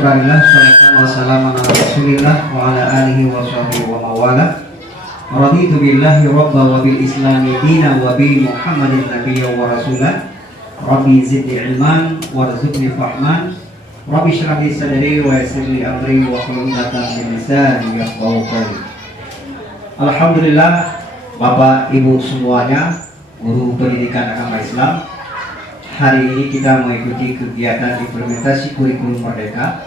syukurillah, salatan wa salaman ala rasulillah wa ala alihi wa sahbihi wa mawala. Raditu billahi rabba wa bil islami dina wa bi muhammadin nabiyya wa rasulah. Rabbi zidni ilman warzuqni fahman. Rabbi shrah li sadri wa yassir li amri wa hlul 'uqdatam min lisani yafqahu qawli. Alhamdulillah, Bapak Ibu semuanya, guru pendidikan agama Islam. Hari ini kita mengikuti kegiatan implementasi kurikulum Merdeka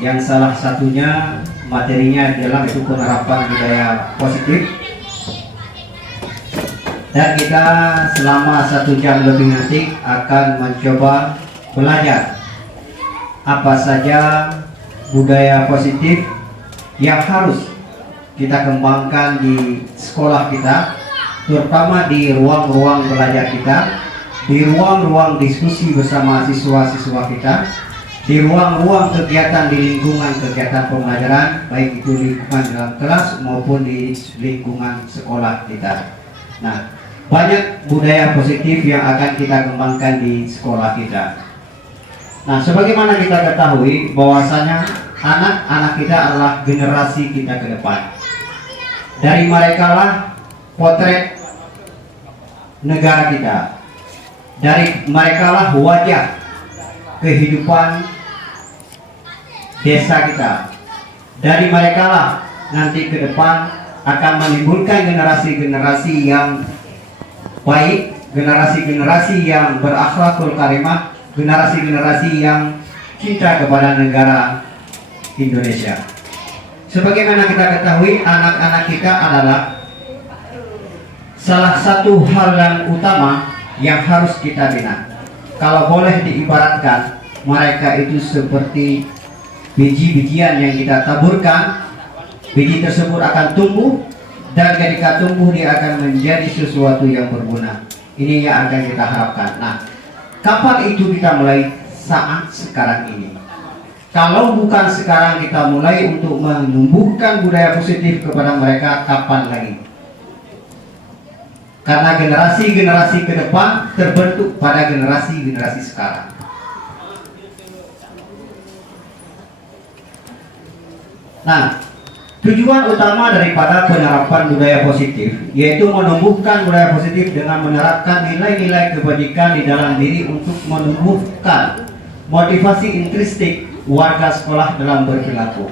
yang salah satunya materinya adalah itu penerapan budaya positif, dan kita selama 1 jam lebih nanti akan mencoba belajar apa saja budaya positif yang harus kita kembangkan di sekolah kita, terutama di ruang-ruang belajar kita, di ruang-ruang diskusi bersama siswa-siswa kita, di ruang-ruang kegiatan di lingkungan kegiatan pembelajaran, baik itu lingkungan dalam kelas maupun di lingkungan sekolah kita. Nah, banyak budaya positif yang akan kita kembangkan di sekolah kita. Nah, sebagaimana kita ketahui bahwasanya anak-anak kita adalah generasi kita ke depan. Dari mereka lah potret negara kita. Dari mereka lah wajah kehidupan desa kita. Dari mereka lah nanti ke depan akan menimbulkan generasi-generasi yang baik, generasi-generasi yang berakhlakul karimah, generasi-generasi yang cinta kepada negara Indonesia. Sebagaimana kita ketahui, anak-anak kita adalah salah satu hal yang utama yang harus kita bina. Kalau boleh diibaratkan, mereka itu seperti biji-bijian yang kita taburkan. Biji tersebut akan tumbuh, dan ketika tumbuh dia akan menjadi sesuatu yang berguna. Ini yang akan kita harapkan. Nah, kapan itu kita mulai? Saat sekarang ini. Kalau bukan sekarang kita mulai untuk menumbuhkan budaya positif kepada mereka, kapan lagi? Karena generasi-generasi ke depan terbentuk pada generasi-generasi sekarang. Nah, tujuan utama daripada penerapan budaya positif yaitu menumbuhkan budaya positif dengan menerapkan nilai-nilai kebajikan di dalam diri untuk menumbuhkan motivasi intrinsik warga sekolah dalam berperilaku.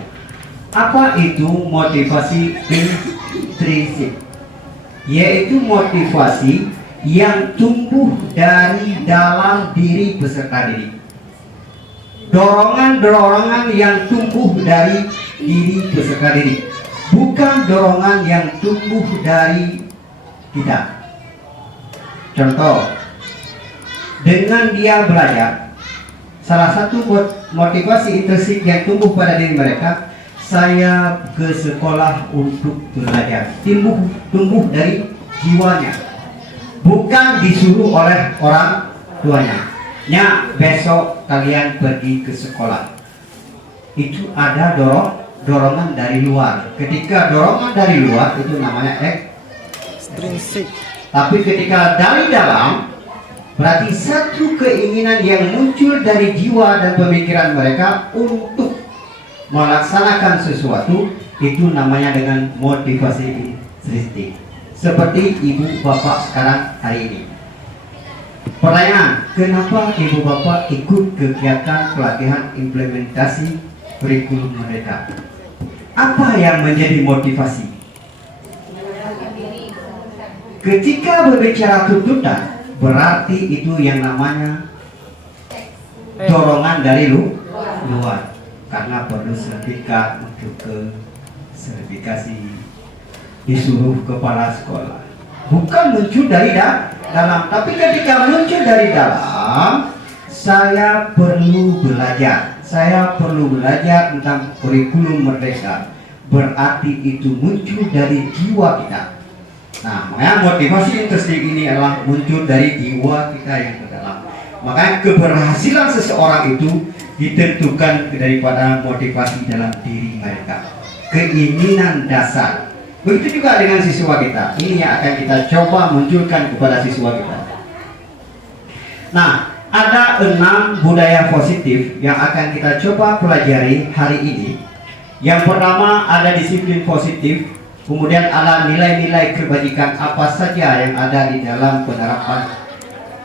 Apa itu motivasi intrinsik? Yaitu motivasi yang tumbuh dari dalam diri peserta didik. Dorongan-dorongan yang tumbuh dari diri peserta didik, bukan dorongan yang tumbuh dari kita. Contoh, dengan dia belajar, salah satu motivasi intrinsik yang tumbuh pada diri mereka, saya ke sekolah untuk belajar, tumbuh dari jiwanya, bukan disuruh oleh orang tuanya. Ya, besok kalian pergi ke sekolah. Itu ada dorongan dari luar. Ketika dorongan dari luar itu namanya ekstrinsik. Tapi ketika dari dalam, berarti satu keinginan yang muncul dari jiwa dan pemikiran mereka untuk melaksanakan sesuatu, itu namanya dengan motivasi intrinsik. Seperti ibu bapak sekarang hari ini. Pertanyaan, kenapa ibu bapak ikut kegiatan pelatihan implementasi kurikulum Merdeka? Apa yang menjadi motivasi? Ketika berbicara tuntutan, berarti itu yang namanya dorongan dari luar. Karena perlu sertifikat untuk ke sertifikasi, disuruh kepala sekolah, bukan muncul dari dalam. Tapi ketika muncul dari dalam, saya perlu belajar tentang kurikulum Merdeka, berarti itu muncul dari jiwa kita. Nah, makanya motivasi intrinsik ini adalah muncul dari jiwa kita yang ke dalam. Makanya keberhasilan seseorang itu ditentukan daripada motivasi dalam diri mereka, keinginan dasar. Begitu juga dengan siswa kita. Ini yang akan kita coba munculkan kepada siswa kita. Nah, Ada 6 budaya positif yang akan kita coba pelajari hari ini. Yang pertama ada disiplin positif, kemudian ada nilai-nilai kebajikan apa saja yang ada di dalam penerapan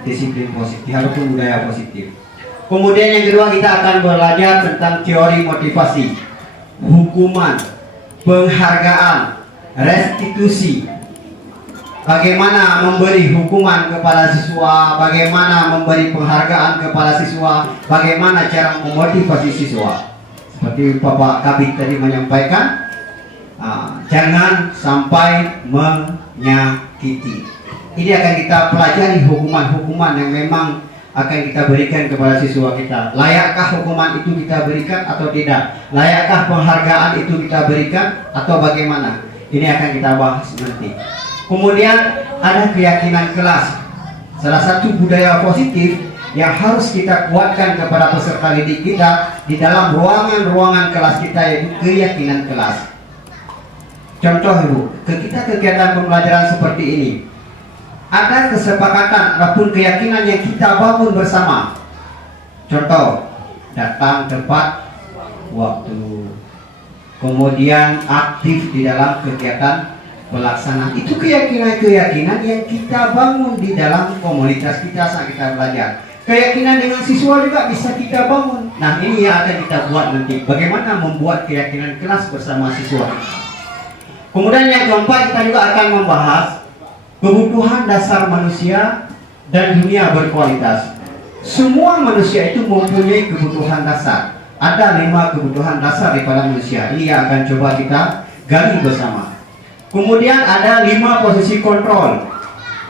disiplin positif ataupun budaya positif. Kemudian yang kedua kita akan belajar tentang teori motivasi, hukuman, penghargaan, restitusi. Bagaimana memberi hukuman kepada siswa, bagaimana memberi penghargaan kepada siswa, bagaimana cara memotivasi siswa. Seperti Bapak Kabit tadi menyampaikan, jangan sampai menyakiti. Ini akan kita pelajari hukuman-hukuman yang memang akan kita berikan kepada siswa kita. Layakkah hukuman itu kita berikan atau tidak? Layakkah penghargaan itu kita berikan atau bagaimana? Ini akan kita bahas nanti. Kemudian ada keyakinan kelas. Salah satu budaya positif yang harus kita kuatkan kepada peserta didik kita di dalam ruangan-ruangan kelas kita, yaitu keyakinan kelas. Contoh Ibu, kita kegiatan pembelajaran seperti ini, ada kesepakatan ataupun keyakinan yang kita bangun bersama. Contoh, datang tepat waktu, kemudian aktif di dalam kegiatan pelaksanaan. Itu keyakinan-keyakinan yang kita bangun di dalam komunitas kita saat kita belajar. Keyakinan dengan siswa juga bisa kita bangun. Nah, ini yang akan kita buat nanti. Bagaimana membuat keyakinan kelas bersama siswa. Kemudian yang keempat, kita juga akan membahas kebutuhan dasar manusia dan dunia berkualitas. Semua manusia itu mempunyai kebutuhan dasar. Ada 5 kebutuhan dasar daripada manusia. Ini yang akan coba kita gali bersama. Kemudian ada 5 posisi kontrol.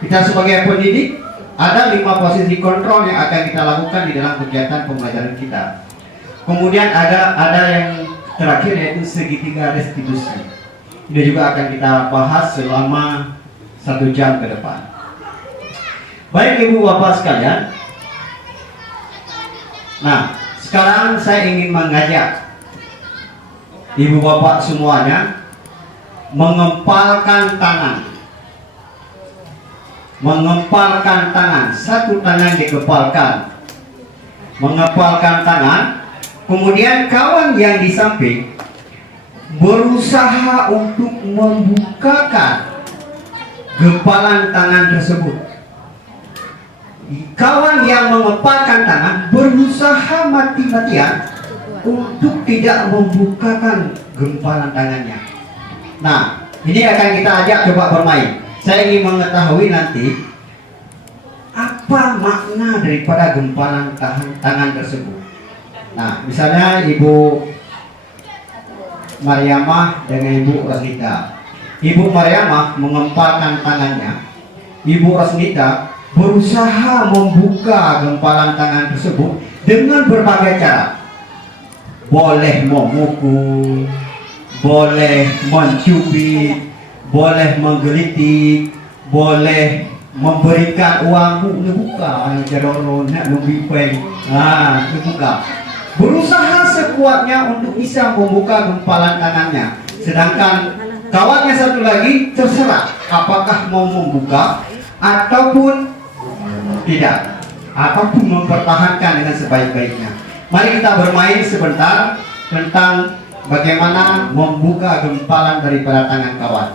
Kita sebagai pendidik, ada 5 posisi kontrol yang akan kita lakukan di dalam kegiatan pembelajaran kita. Kemudian ada yang terakhir, yaitu segitiga restitusi. Ini juga akan kita bahas selama 1 jam ke depan. Baik Ibu Bapak sekalian. Nah, sekarang saya ingin mengajak Ibu Bapak semuanya mengempalkan tangan. Mengempalkan tangan, satu tangan dikepalkan, mengepalkan tangan. Kemudian kawan yang di samping berusaha untuk membukakan gempalan tangan tersebut. Kawan yang mengepalkan tangan berusaha mati-matian untuk tidak membukakan gempalan tangannya. Nah, ini akan kita ajak coba bermain. Saya ingin mengetahui nanti apa makna daripada gempalan tangan tersebut. Nah, misalnya Ibu Mariamah dengan Ibu Rosnita. Ibu Mariamah mengempalkan tangannya. Ibu Rosnita berusaha membuka gempalan tangan tersebut dengan berbagai cara. Boleh memukul, boleh mencubit, boleh menggelitik, boleh memberikan uang. Buka jaroron, nak membipeng. Buka. Berusaha sekuatnya untuk bisa membuka gempalan tangannya. Sedangkan kawannya satu lagi terserah apakah mau membuka ataupun tidak, ataupun mempertahankan dengan sebaik-baiknya. Mari kita bermain sebentar tentang bagaimana membuka gempalan daripada tangan kawan.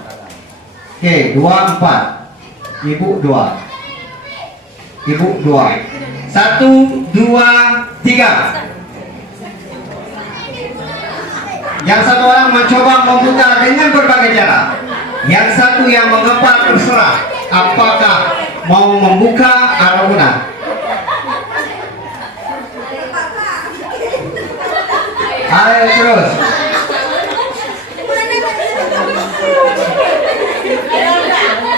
Oke, 2, 4. Ibu 2. Ibu 2. 1, 2, 3. Yang satu orang mencoba membuka dengan berbagai cara. Yang satu yang mengepal terserah apakah mau membuka atau tidak. Ayo terus.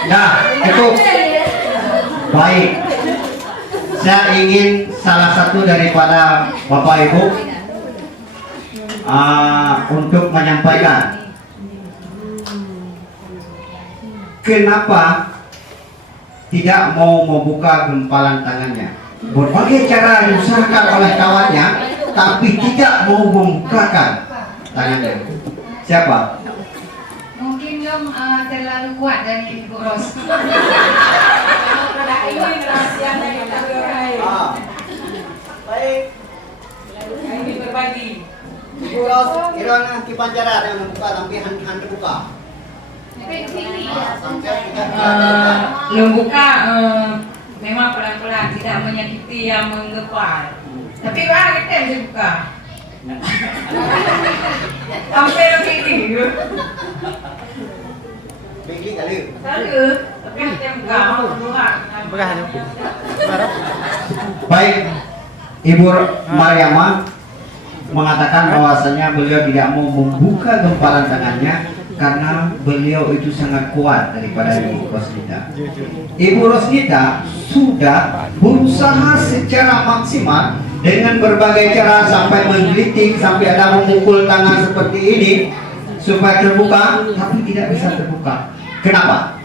Nah, cukup. Baik. Saya ingin salah satu daripada Bapak Ibu untuk menyampaikan kenapa tidak mau membuka gempalan tangannya. Berbagai cara diusahakan oleh kawannya, tapi tidak mau membukakan tangannya. Siapa? Mungkin Om terlalu kuat dari Bu Ros. Ibu Ros, kira kipancara yang membuka tapi han terbuka. Lembuka memang pelan-pelan, tidak menyakiti yang menggepar. Tapi wah kita bisa buka. Sampai lebih ini. Begini kali. Lalu, tapi kita buka mau keluar. Baik, Ibu Mariama mengatakan bahwasanya beliau tidak mau membuka gempalan tangannya karena beliau itu sangat kuat daripada Ibu Rosnita. Ibu Rosnita sudah berusaha secara maksimal dengan berbagai cara sampai menggelitik, sampai ada memukul tangan seperti ini supaya terbuka, tapi tidak bisa terbuka. Kenapa?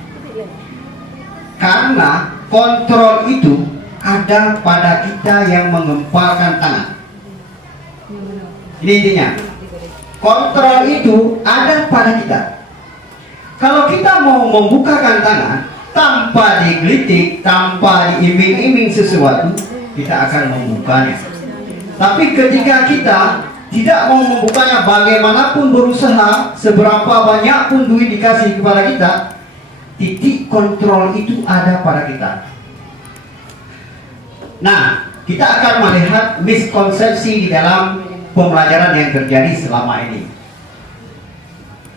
Karena kontrol itu ada pada kita yang mengempalkan tangan. Ini intinya. Kontrol itu ada pada kita. Kalau kita mau membukakan tangan tanpa digelitik, tanpa diiming-iming sesuatu, kita akan membukanya. Tapi ketika kita tidak mau membukanya, bagaimanapun berusaha, seberapa banyak pun duit dikasih kepada kita, titik kontrol itu ada pada kita. Nah, kita akan melihat miskonsepsi di dalam pembelajaran yang terjadi selama ini.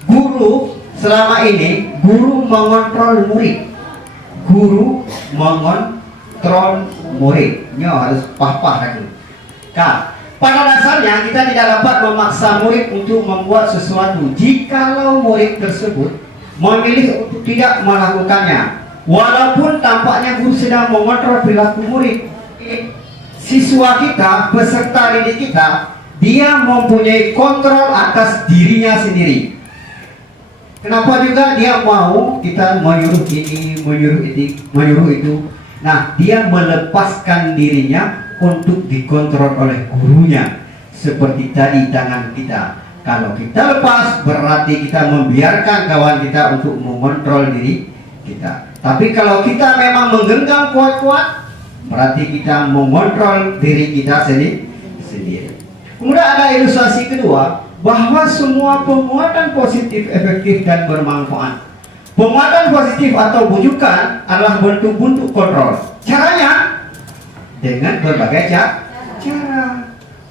Guru selama ini, guru mengontrol murid. Guru mengontrol murid. Ini harus paham lagi. Pada dasarnya kita tidak dapat memaksa murid untuk membuat sesuatu jikalau murid tersebut memilih untuk tidak melakukannya. Walaupun tampaknya guru sedang mengontrol perilaku murid, siswa kita, peserta didik kita, dia mempunyai kontrol atas dirinya sendiri. Kenapa juga dia mau kita menyuruh ini, menyuruh itu. Nah, dia melepaskan dirinya untuk dikontrol oleh gurunya. Seperti tadi tangan kita. Kalau kita lepas, berarti kita membiarkan kawan kita untuk mengontrol diri kita. Tapi kalau kita memang menggenggam kuat-kuat, berarti kita mengontrol diri kita sendiri. Kemudian ada ilustrasi kedua, bahwa semua penguatan positif efektif dan bermanfaat. Penguatan positif atau bujukan adalah bentuk-bentuk kontrol. Caranya dengan berbagai cara.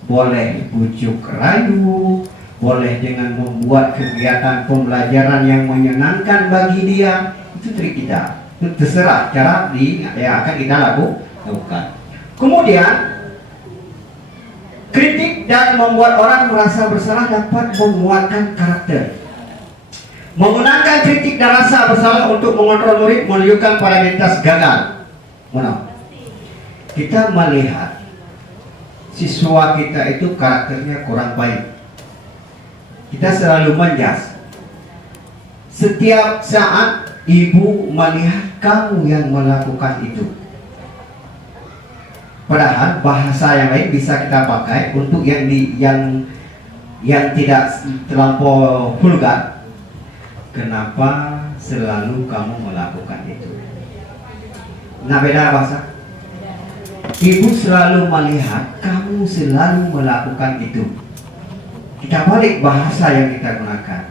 Boleh bujuk rayu, boleh dengan membuat kegiatan pembelajaran yang menyenangkan bagi dia. Itu trik kita. Itu terserah cara yang akan kita lakukan. Kemudian kritik dan membuat orang merasa bersalah dapat menguatkan karakter. Menggunakan kritik dan rasa bersalah untuk mengontrol murid menunjukkan pada identitas gagal. Mana? Kita melihat siswa kita itu karakternya kurang baik. Kita selalu menjas. Setiap saat ibu melihat kamu yang melakukan itu. Padahal bahasa yang lain bisa kita pakai untuk yang tidak terlampau vulgar. Kenapa selalu kamu melakukan itu? Nah, beda bahasa. Ibu selalu melihat kamu selalu melakukan itu. Kita balik bahasa yang kita gunakan.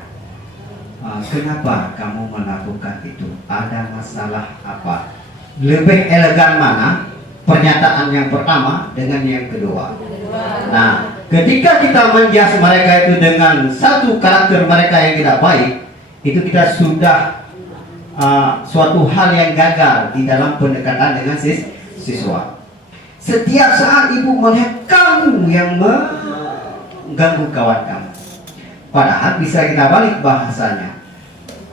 Kenapa kamu melakukan itu? Ada masalah apa? Lebih elegan mana pernyataan yang pertama dengan yang kedua? Nah, ketika kita menjas mereka itu dengan satu karakter mereka yang tidak baik, itu kita sudah suatu hal yang gagal di dalam pendekatan dengan siswa. Setiap saat ibu melihat kamu yang mengganggu kawan kamu, padahal bisa kita balik bahasanya.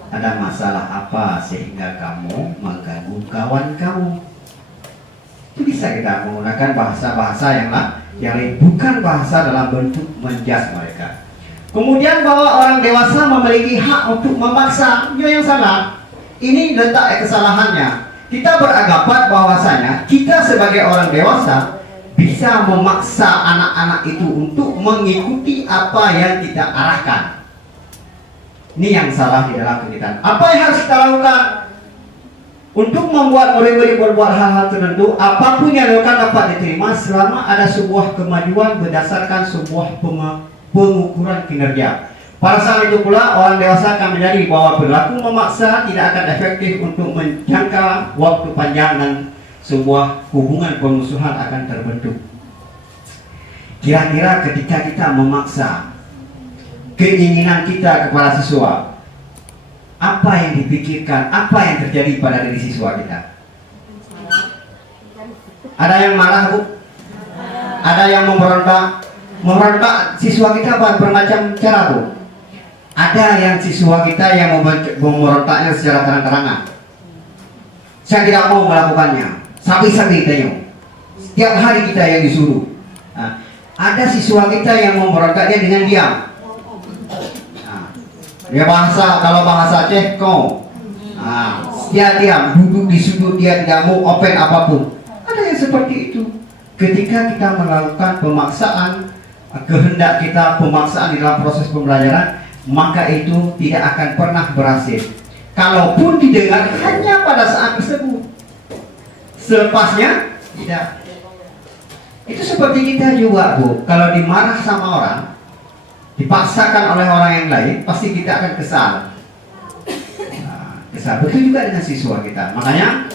Ada masalah apa sehingga kamu mengganggu kawan kamu? Itu bisa kita menggunakan bahasa-bahasa yang lain, bukan bahasa dalam bentuk menjas mereka. Kemudian bahwa orang dewasa memiliki hak untuk memaksa, yang salah. Ini letak kesalahannya. Kita beranggapan bahwasanya kita sebagai orang dewasa bisa memaksa anak-anak itu untuk mengikuti apa yang kita arahkan. Ini yang salah di dalam kegiatan. Apa yang harus kita lakukan? Untuk membuat murid-murid berbuat hal-hal tertentu, apapun yang dilakukan dapat diterima selama ada sebuah kemajuan berdasarkan sebuah pengukuran kinerja. Pada saat itu pula orang dewasa akan menyadari bahwa perilaku memaksa tidak akan efektif untuk menjangka waktu panjang dan sebuah hubungan permusuhan akan terbentuk. Kira-kira ketika kita memaksa keinginan kita kepada siswa, apa yang dipikirkan, apa yang terjadi pada diri siswa kita? Ada yang marah, Bu? Ada yang memberontak? Memberontak siswa kita bermacam cara, Bu. Ada yang siswa kita yang memberontaknya secara terang-terangan. Saya tidak mau melakukannya. Sabi-sabi tanya. Setiap hari kita yang disuruh. Nah, ada siswa kita yang memberontaknya dengan diam. Nah, dia kalau bahasa Aceh kau. Nah, dia diam, duduk di sudut, dia tidak mau open apapun. Ada yang seperti itu. Ketika kita melakukan pemaksaan, kehendak kita pemaksaan di dalam proses pembelajaran, maka itu tidak akan pernah berhasil. Kalaupun didengar hanya pada saat tersebut, selepasnya tidak. Itu seperti kita juga, Bu. Kalau dimarah sama orang, dipaksakan oleh orang yang lain, pasti kita akan kesal. Nah, kesal. Betul juga dengan siswa kita. Makanya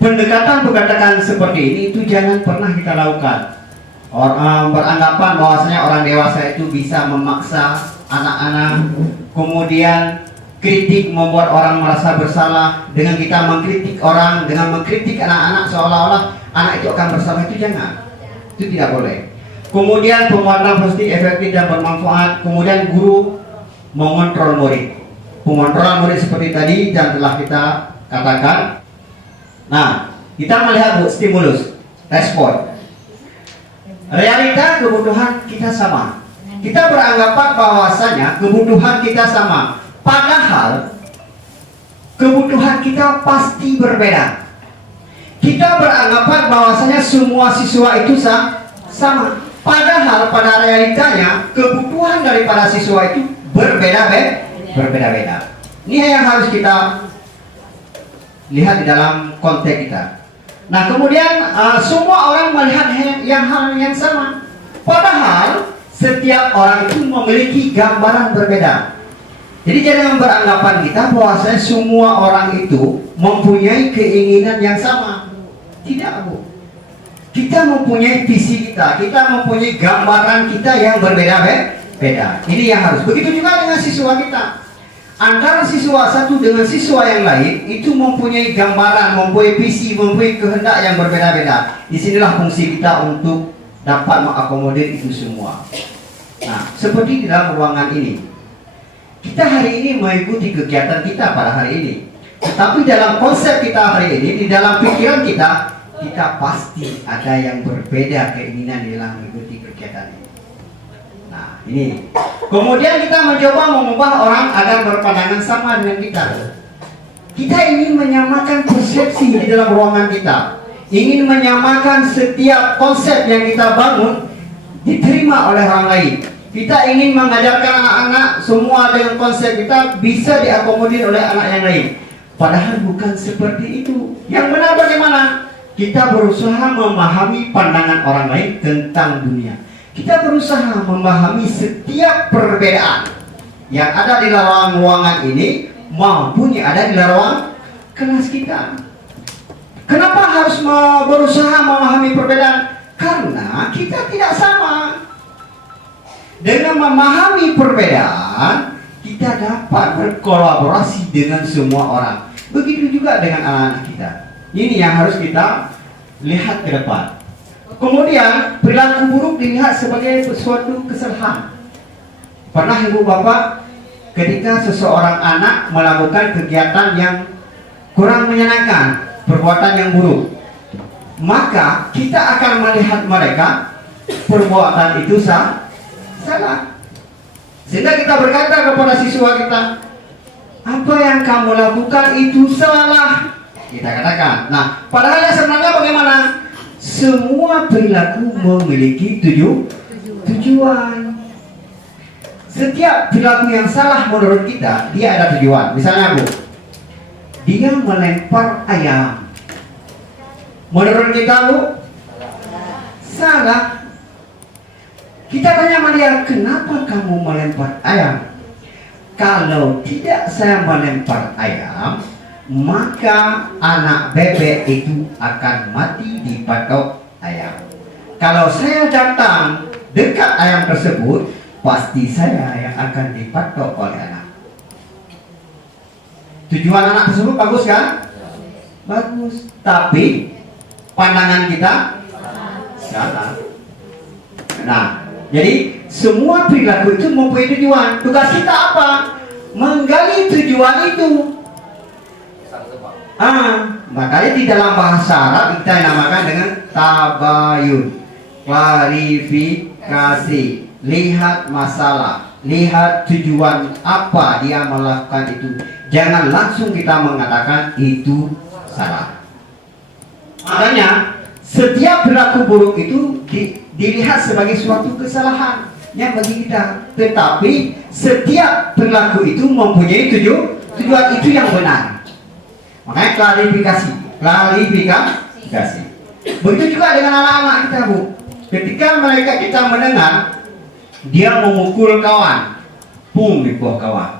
pendekatan seperti ini itu jangan pernah kita lakukan. Orang beranggapan bahwasanya orang dewasa itu bisa memaksa anak-anak, kemudian kritik membuat orang merasa bersalah. Dengan kita mengkritik orang, dengan mengkritik anak-anak seolah-olah anak itu akan bersalah, itu jangan. Itu tidak boleh. Kemudian pemodelan positif, efektif dan bermanfaat. Kemudian guru mengontrol murid. Pengontrolan murid seperti tadi yang telah kita katakan. Nah, kita melihat, Bu, stimulus, respon. Realita kebutuhan kita sama. Kita beranggapan bahwasanya kebutuhan kita sama. Padahal kebutuhan kita pasti berbeda. Kita beranggapan bahwasanya semua siswa itu sama. Padahal pada realitanya kebutuhan daripada siswa itu berbeda-beda. Ini yang harus kita lihat di dalam konteks kita. Nah, kemudian semua orang melihat hal yang sama. Padahal setiap orang itu memiliki gambaran berbeda. Jadi jangan beranggapan kita bahwasanya semua orang itu mempunyai keinginan yang sama. Tidak, Bu. Kita mempunyai visi kita mempunyai gambaran kita yang berbeda-beda. Ini yang harus. Begitu juga dengan siswa kita. Antara siswa satu dengan siswa yang lain itu mempunyai gambaran, mempunyai visi, mempunyai kehendak yang berbeda-beda. Disinilah fungsi kita untuk dapat mengakomodir itu semua. Nah, seperti di dalam ruangan ini, kita hari ini mengikuti kegiatan kita pada hari ini. Tetapi dalam konsep kita hari ini, di dalam pikiran kita pasti ada yang berbeda keinginan dalam mengikuti kegiatan ini. Nah, ini. Kemudian kita mencoba mengubah orang agar berpandangan sama dengan kita. Kita ingin menyamakan persepsi di dalam ruangan kita. Ingin menyamakan setiap konsep yang kita bangun diterima oleh orang lain. Kita ingin mengajarkan anak-anak semua dengan konsep kita bisa diakomodir oleh anak yang lain. Padahal bukan seperti itu. Yang benar bagaimana? Kita berusaha memahami pandangan orang lain tentang dunia. Kita berusaha memahami setiap perbedaan yang ada di dalam ruangan ini maupun yang ada di dalam kelas kita. Kenapa harus berusaha memahami perbedaan? Karena kita tidak sama. Dengan memahami perbedaan, kita dapat berkolaborasi dengan semua orang. Begitu juga dengan anak-anak kita. Ini yang harus kita lihat ke depan. Kemudian perilaku buruk dilihat sebagai suatu kesalahan. Pernah ibu bapak ketika seseorang anak melakukan kegiatan yang kurang menyenangkan, perbuatan yang buruk, maka kita akan melihat mereka perbuatan itu salah. Sehingga kita berkata kepada siswa kita, apa yang kamu lakukan itu salah. Kita katakan. Nah, padahal sebenarnya bagaimana? Semua perilaku memiliki tujuan. Setiap perilaku yang salah menurut kita, dia ada tujuan. Misalnya, Bu, dia melempar ayam. Menurut kita, Bu, salah. Kita tanya sama dia, kenapa kamu melempar ayam? Kalau tidak saya melempar ayam, maka anak bebek itu akan mati di patok ayam. Kalau saya datang dekat ayam tersebut, pasti saya yang akan dipatok oleh anak. Tujuan anak tersebut bagus kan? Bagus. Tapi pandangan kita salah. Nah, jadi semua perilaku itu mempunyai tujuan. Tugas kita apa? Menggali tujuan itu. Makanya di dalam bahasa Arab kita namakan dengan tabayun, klarifikasi, lihat masalah, lihat tujuan apa dia melakukan itu. Jangan langsung kita mengatakan itu salah. Makanya setiap perilaku buruk itu dilihat sebagai suatu kesalahan yang bagi kita. Tetapi setiap perilaku itu mempunyai tujuan itu yang benar. Makanya klarifikasi. Begitu juga dengan anak-anak kita, Bu. Ketika kita mendengar dia memukul kawan, pung di bawah kawan.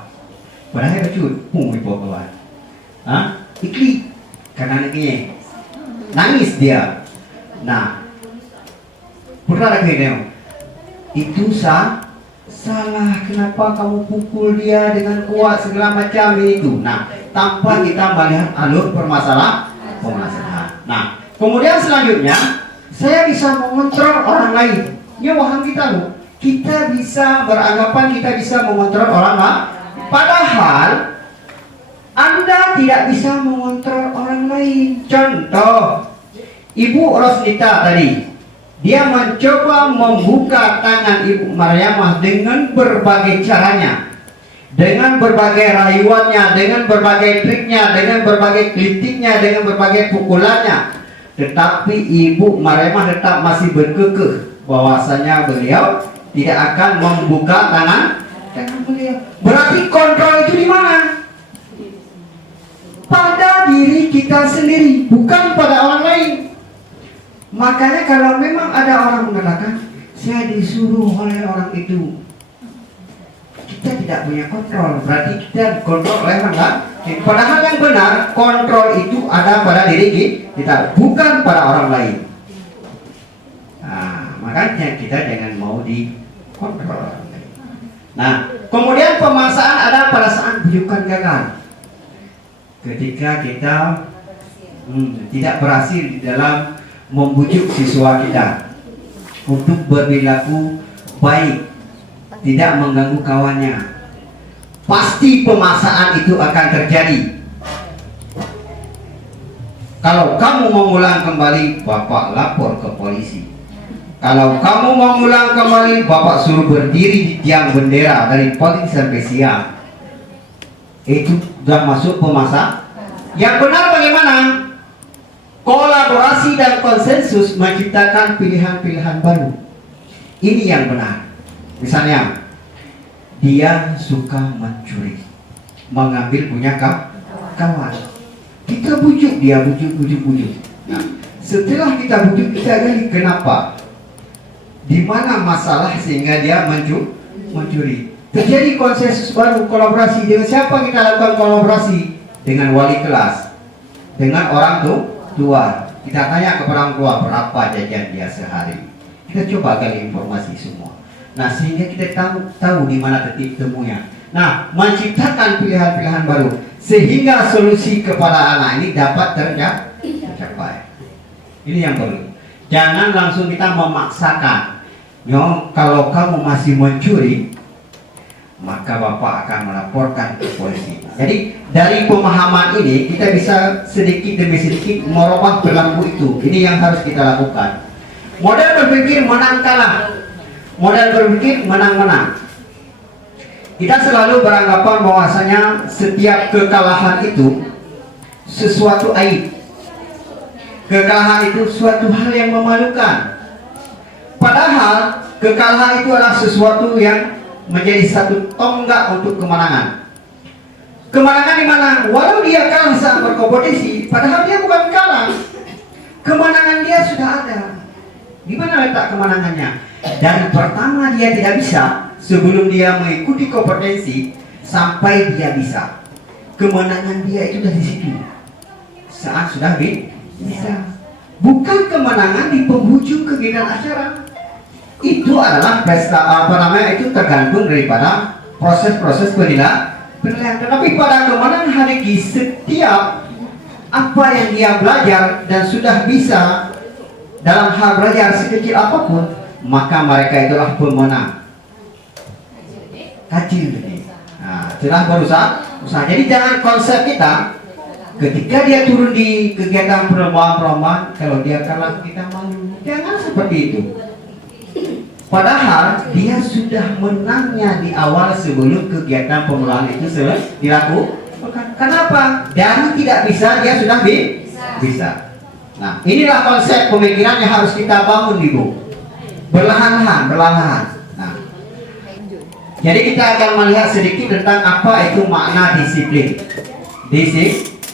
Padahal betul, pung di bawah kawan. Ikli karena anaknya nangis dia. Nah, pernah lagi dia itu salah. Kenapa kamu pukul dia dengan kuat segala macam itu? Nah, tanpa kita melihat alur permasalahan. Nah, kemudian selanjutnya saya bisa mengontrol orang lain. Ya waham kita loh. Kita bisa beranggapan kita bisa mengontrol orang lain. Padahal Anda tidak bisa mengontrol orang lain. Contoh, Ibu Rosnita tadi, dia mencoba membuka tangan Ibu Maryamah dengan berbagai caranya, dengan berbagai rayuannya, dengan berbagai triknya, dengan berbagai kritiknya, dengan berbagai pukulannya. Tetapi Ibu Maryamah tetap masih berkekeh bahwasanya beliau tidak akan membuka tangan beliau. Berarti kontrol itu di mana? Pada diri kita sendiri, bukan pada orang lain. Makanya kalau memang ada orang mengatakan saya disuruh oleh orang itu, kita tidak punya kontrol. Berarti kita kontrol oleh orang lain. Padahal yang benar, kontrol itu ada pada diri kita, bukan pada orang lain. Nah, makanya kita jangan mau dikontrol orang lain. Nah, kemudian pemaksaan ada pada saat bujukan gagal. Ketika kita tidak berhasil di dalam membujuk siswa kita untuk berperilaku baik, tidak mengganggu kawannya, pasti pemaksaan itu akan terjadi. Kalau kamu mengulang kembali, Bapak lapor ke polisi. Kalau kamu mengulang kembali, Bapak suruh berdiri di tiang bendera dari pagi sampai siang. Itu sudah masuk pemaksaan. Yang benar bagaimana? Kolaborasi dan konsensus menciptakan pilihan-pilihan baru. Ini yang benar. Misalnya, dia suka mencuri, mengambil punya kawan. Kita bujuk dia, bujuk. Nah, setelah kita bujuk, kita gali kenapa, di mana masalah sehingga dia mencuri. Terjadi konsensus baru, kolaborasi. Dengan siapa kita lakukan kolaborasi? Dengan wali kelas, dengan orang tua. Kita tanya kepada orang tua berapa jajan dia sehari. Kita coba gali informasi semua. Nah, sehingga kita tahu di mana titik temunya. Nah, menciptakan pilihan-pilihan baru sehingga solusi kepada anak ini dapat tercapai. Ini yang perlu. Jangan langsung kita memaksakan. Kalau kamu masih mencuri, maka Bapak akan melaporkan ke polisi. Jadi dari pemahaman ini kita bisa sedikit demi sedikit merubah perilaku itu. Ini yang harus kita lakukan. Model berpikir menang kalah, model berpikir menang-menang. Kita selalu beranggapan bahwasanya setiap kekalahan itu sesuatu aib. Kekalahan itu suatu hal yang memalukan. Padahal kekalahan itu adalah sesuatu yang menjadi satu tonggak untuk kemenangan. Kemenangan di mana? Walau dia kalah saat berkompetisi, padahal dia bukan kalah. Kemenangan dia sudah ada. Di mana letak kemenangannya? Dan pertama dia tidak bisa sebelum dia mengikuti kompetensi sampai dia bisa. Kemenangan dia itu dari situ. Saat sudah bisa. Bukan kemenangan di penghujung kegiatan acara. Itu adalah pesta itu tergantung daripada proses-proses penilaian. Tetapi pada kemenangan hari setiap apa yang dia belajar dan sudah bisa dalam hal belajar sekecil apapun, maka mereka itulah pemenang. Kecil ini. Nah, setelah berusaha. Jadi jangan konsep kita ketika dia turun di kegiatan perlombaan, kalau dia kalah kita malu. Jangan seperti itu. Padahal dia sudah menangnya di awal sebelum kegiatan pemulaan itu dilakukan. Kenapa? Dari tidak bisa dia sudah bisa. Nah, inilah konsep pemikiran yang harus kita bangun, Ibu. Perlahan-lahan. Nah, jadi kita akan melihat sedikit tentang apa itu makna disiplin.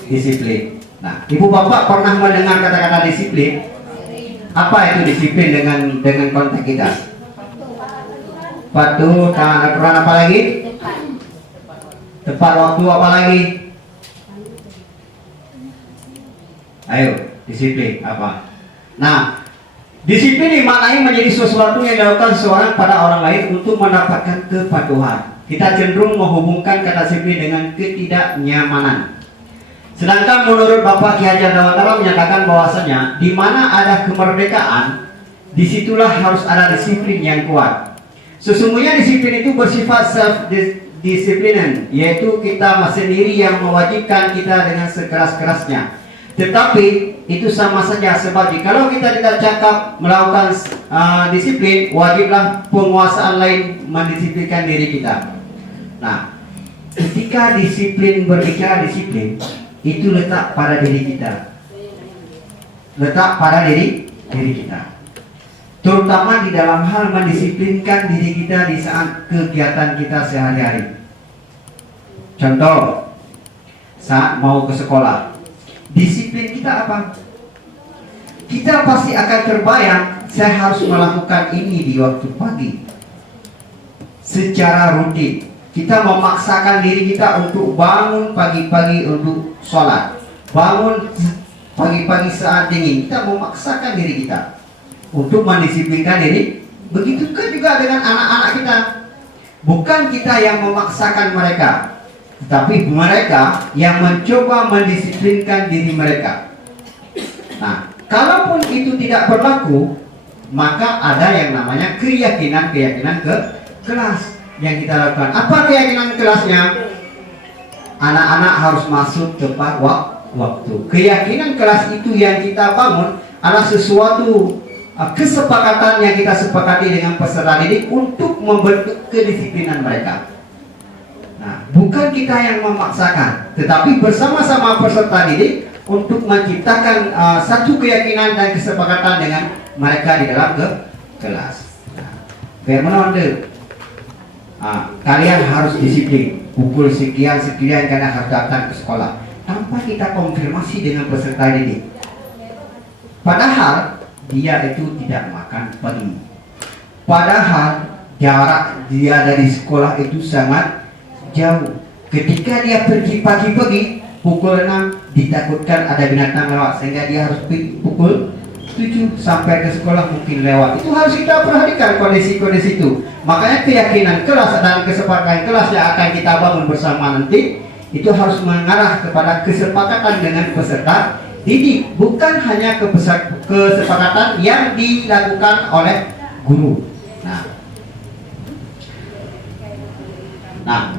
Disiplin. Nah, Ibu Bapak pernah mendengar kata-kata disiplin? Apa itu disiplin dengan konteks kita? Patuh, taat aturan, apa lagi? Tepat waktu, apa lagi? Ayo, disiplin apa? Nah, disiplin dimaknai menjadi sesuatu yang dilakukan seorang pada orang lain untuk mendapatkan kepatuhan. Kita cenderung menghubungkan kata disiplin dengan ketidaknyamanan. Sedangkan menurut Bapak Ki Hajar Dewantara menyatakan bahwasanya di mana ada kemerdekaan, disitulah harus ada disiplin yang kuat. Sesungguhnya disiplin itu bersifat self-disiplinan, yaitu kita sendiri yang mewajibkan kita dengan sekeras-kerasnya. Tetapi itu sama saja, sebab jikalau kita tidak cakap melakukan disiplin, wajiblah penguasaan lain mendisiplinkan diri kita. Nah, ketika disiplin, berbicara disiplin, itu letak pada diri kita. Letak pada diri kita. Terutama di dalam hal mendisiplinkan diri kita di saat kegiatan kita sehari-hari. Contoh, saat mau ke sekolah, disiplin kita apa? Kita pasti akan terbayang, saya harus melakukan ini di waktu pagi. Secara rutin, kita memaksakan diri kita untuk bangun pagi-pagi untuk sholat. Bangun pagi-pagi saat dingin, kita memaksakan diri kita untuk mendisiplinkan diri. Begitu juga dengan anak-anak kita. Bukan kita yang memaksakan mereka, tetapi mereka yang mencoba mendisiplinkan diri mereka. Nah, kalaupun itu tidak berlaku, maka ada yang namanya keyakinan ke kelas yang kita lakukan. Apa keyakinan kelasnya? Anak-anak harus masuk tepat waktu. Keyakinan kelas itu yang kita bangun adalah sesuatu kesepakatan yang kita sepakati dengan peserta didik untuk membentuk kedisiplinan mereka. Nah, bukan kita yang memaksakan, tetapi bersama-sama peserta didik untuk menciptakan satu keyakinan dan kesepakatan dengan mereka di dalam kelas. Nah, kalian harus disiplin. Pukul sekian kalian harus datang ke sekolah. Tanpa kita konfirmasi dengan peserta didik. Padahal dia itu tidak makan pagi. Padahal jarak dia dari sekolah itu sangat jauh. Ketika dia pergi pagi-pagi pukul 6, ditakutkan ada binatang lewat, sehingga dia harus pukul 7 sampai ke sekolah mungkin lewat. Itu harus kita perhatikan kondisi-kondisi itu. Makanya keyakinan kelas dan kesepakatan kelas yang akan kita bangun bersama nanti itu harus mengarah kepada kesepakatan dengan peserta didik, bukan hanya kesepakatan yang dilakukan oleh guru. Nah,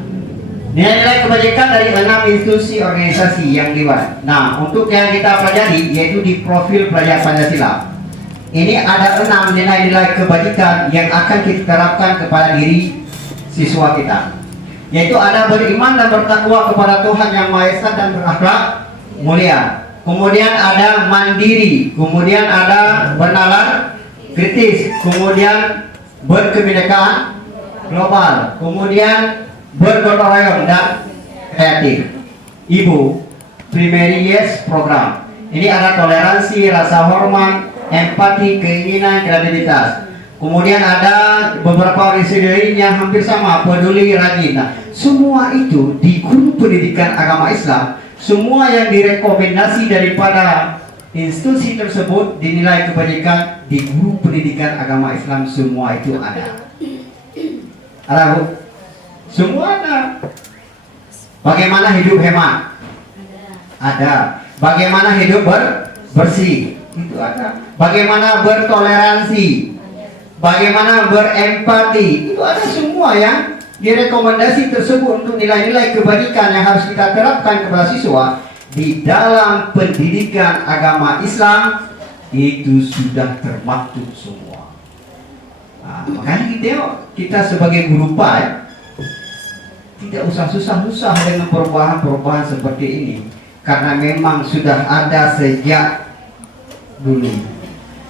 nilai-nilai kebajikan dari 6 institusi organisasi yang dibuat. Nah, untuk yang kita pelajari yaitu di profil pelajar Pancasila. Ini ada 6 nilai-nilai kebajikan yang akan kita terapkan kepada diri siswa kita. Yaitu ada beriman dan bertakwa kepada Tuhan Yang Maha Esa dan berakhlak mulia. Kemudian ada mandiri, kemudian ada bernalar kritis, kemudian berkebinekaan global, kemudian bergotong royong dan kreatif. Ibu, primary yes program. Ini ada toleransi, rasa hormat, empati, keinginan, kreativitas. Kemudian ada beberapa disiplin yang hampir sama, peduli, rajin. Nah, semua itu di guru pendidikan agama Islam, semua yang direkomendasi daripada institusi tersebut dinilai kebajikan di guru pendidikan agama Islam, semua itu ada. Ada Bu? Semua ada. Bagaimana hidup hemat? Ada. Bagaimana hidup bersih? Itu ada. Bagaimana bertoleransi? Bagaimana berempati? Itu ada semua yang direkomendasi tersebut untuk nilai-nilai kebajikan yang harus kita terapkan kepada siswa di dalam pendidikan agama Islam, itu sudah termaktub semua. Nah, makanya kita sebagai guru PAI tidak usah susah-susah dengan perubahan-perubahan seperti ini, karena memang sudah ada sejak dulu.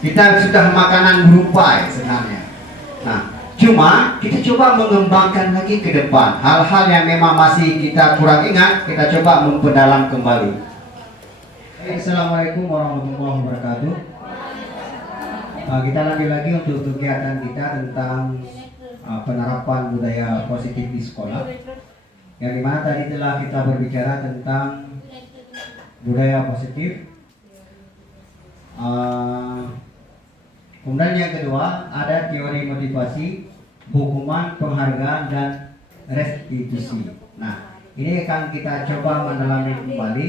Kita sudah makanan guru PAI sebenarnya. Nah, cuma kita coba mengembangkan lagi ke depan hal-hal yang memang masih kita kurang ingat, kita coba memperdalam kembali. Assalamualaikum warahmatullahi wabarakatuh. Kita lanjut lagi untuk kegiatan kita tentang penerapan budaya positif di sekolah. Yang dimana tadi telah kita berbicara tentang budaya positif. Kemudian yang kedua ada teori motivasi, hukuman, penghargaan, dan restitusi. Nah, ini akan kita coba mendalami kembali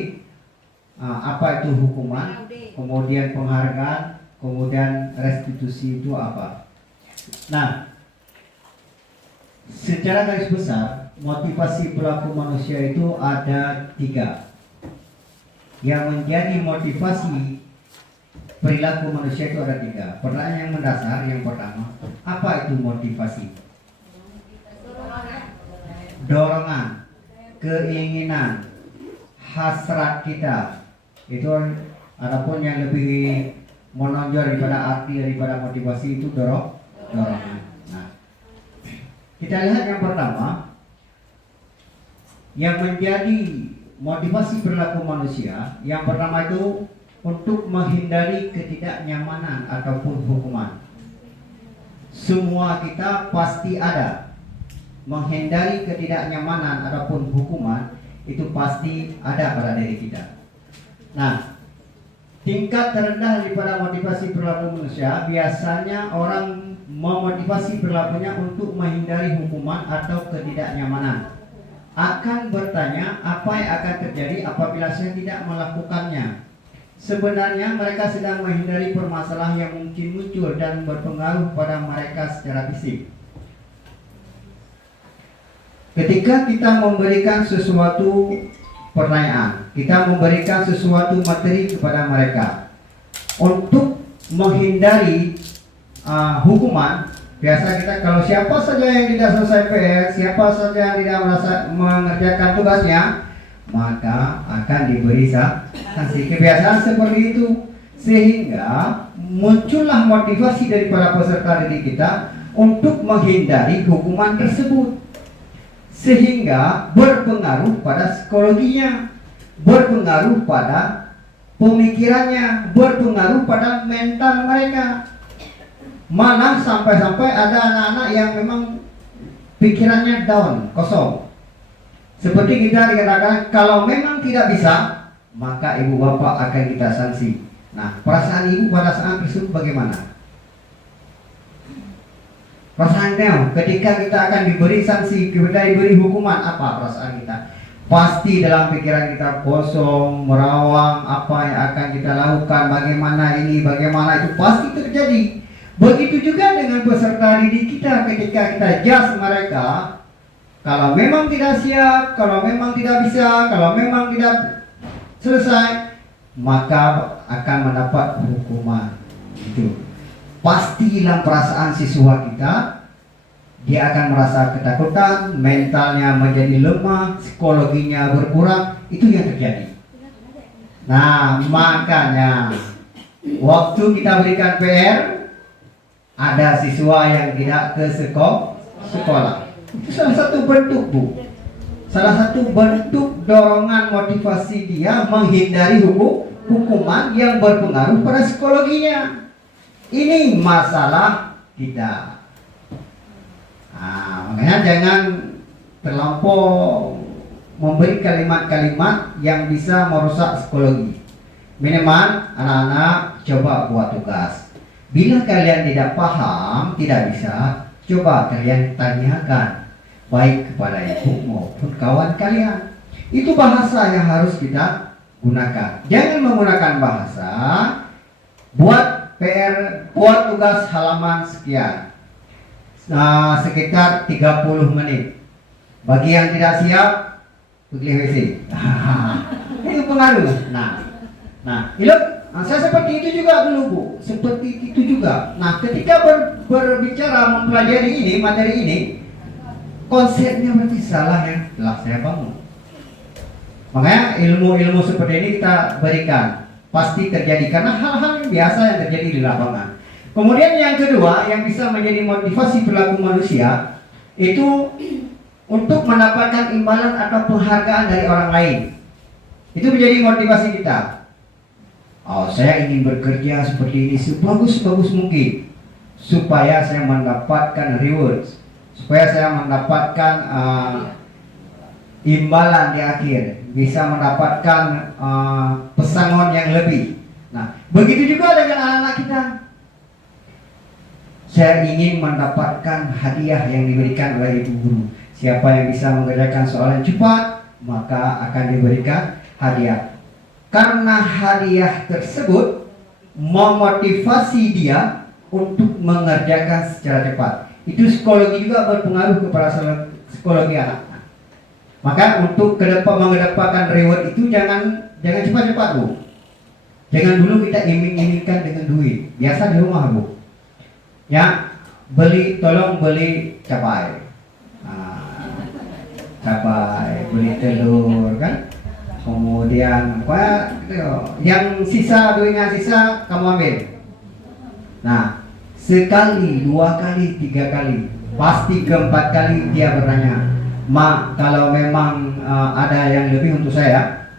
apa itu hukuman, kemudian penghargaan, kemudian restitusi itu apa. Nah, secara garis besar motivasi perilaku manusia itu ada 3. Yang menjadi motivasi perilaku manusia itu ada 3. Pertanyaan yang mendasar yang pertama, apa itu motivasi? Dorongan, keinginan, hasrat kita. Itu adapun yang lebih menonjol daripada arti daripada motivasi itu dorongan. Nah, kita lihat yang pertama, yang menjadi motivasi perilaku manusia. Yang pertama itu untuk menghindari ketidaknyamanan ataupun hukuman. Semua kita pasti ada. Menghindari ketidaknyamanan ataupun hukuman itu pasti ada pada diri kita. Nah, tingkat terendah daripada motivasi perilaku manusia, biasanya orang memotivasi perilakunya untuk menghindari hukuman atau ketidaknyamanan. Akan bertanya apa yang akan terjadi apabila saya tidak melakukannya. Sebenarnya mereka sedang menghindari permasalahan yang mungkin muncul dan berpengaruh pada mereka secara fisik. Ketika kita memberikan sesuatu pertanyaan, kita memberikan sesuatu materi kepada mereka untuk menghindari hukuman. Biasa kita kalau siapa saja yang tidak selesai PR, siapa saja yang tidak mengerjakan tugasnya, maka akan diberi sanksi. Kebiasaan seperti itu, sehingga muncullah motivasi dari para peserta didik kita untuk menghindari hukuman tersebut, sehingga berpengaruh pada psikologinya, berpengaruh pada pemikirannya, berpengaruh pada mental mereka. Malah sampai-sampai ada anak-anak yang memang pikirannya down, kosong. Seperti kita dikatakan, kalau memang tidak bisa, maka ibu bapak akan kita sanksi. Nah, perasaan ibu pada saat tersebut bagaimana? Perasaannya ketika kita akan diberi sanksi, kita diberi hukuman, apa perasaan kita? Pasti dalam pikiran kita kosong, merawang, apa yang akan kita lakukan, bagaimana ini, bagaimana itu, pasti terjadi. Begitu juga dengan peserta didik kita, ketika kita jas mereka, kalau memang tidak siap, kalau memang tidak bisa, kalau memang tidak selesai, maka akan mendapat hukuman. Itu pasti dalam perasaan siswa kita, dia akan merasa ketakutan, mentalnya menjadi lemah, psikologinya berkurang. Itu yang terjadi. Nah, makanya waktu kita berikan PR, ada siswa yang tidak ke sekolah. Itu salah satu bentuk, Bu. Salah satu bentuk dorongan motivasi dia menghindari hukuman yang berpengaruh pada psikologinya. Ini masalah kita. Makanya jangan terlampau memberi kalimat-kalimat yang bisa merusak psikologi. Minimal anak-anak coba buat tugas. Bila kalian tidak paham, tidak bisa, coba kalian tanyakan baik kepada ibu maupun kawan kalian. Itu bahasa yang harus kita gunakan. Jangan menggunakan bahasa buat PR, buat tugas halaman sekian, sekitar 30 menit. Bagi yang tidak siap, pergi WC. Itu pengaruh. Saya seperti itu juga dulu, Bu. Seperti itu juga. Nah, ketika berbicara mempelajari ini, materi ini, konsepnya berarti salah yang telah saya bangun. Makanya ilmu-ilmu seperti ini kita berikan. Pasti terjadi karena hal-hal yang biasa yang terjadi di lapangan. Kemudian yang kedua yang bisa menjadi motivasi perilaku manusia itu untuk mendapatkan imbalan atau penghargaan dari orang lain. Itu menjadi motivasi kita. Saya ingin bekerja seperti ini sebagus-bagus mungkin supaya saya mendapatkan rewards, supaya saya mendapatkan imbalan di akhir, bisa mendapatkan pesangon yang lebih. Nah, begitu juga dengan anak-anak kita. Saya ingin mendapatkan hadiah yang diberikan oleh ibu guru. Siapa yang bisa mengerjakan soalan cepat, maka akan diberikan hadiah. Karena hadiah tersebut memotivasi dia untuk mengerjakan secara cepat. Itu psikologi juga berpengaruh kepada psikologi anak. Maka untuk mengedepankan reward itu jangan cepat-cepat, Bu. Jangan dulu kita iming-imingkan dengan duit. Biasa di rumah, Bu. Ya, tolong beli cabai. Cabai, beli telur kan. Kemudian yang sisa duitnya sisa kamu ambil. Nah, sekali, 2 kali, 3 kali, pasti keempat kali dia bertanya, "Mak, kalau memang ada yang lebih untuk saya."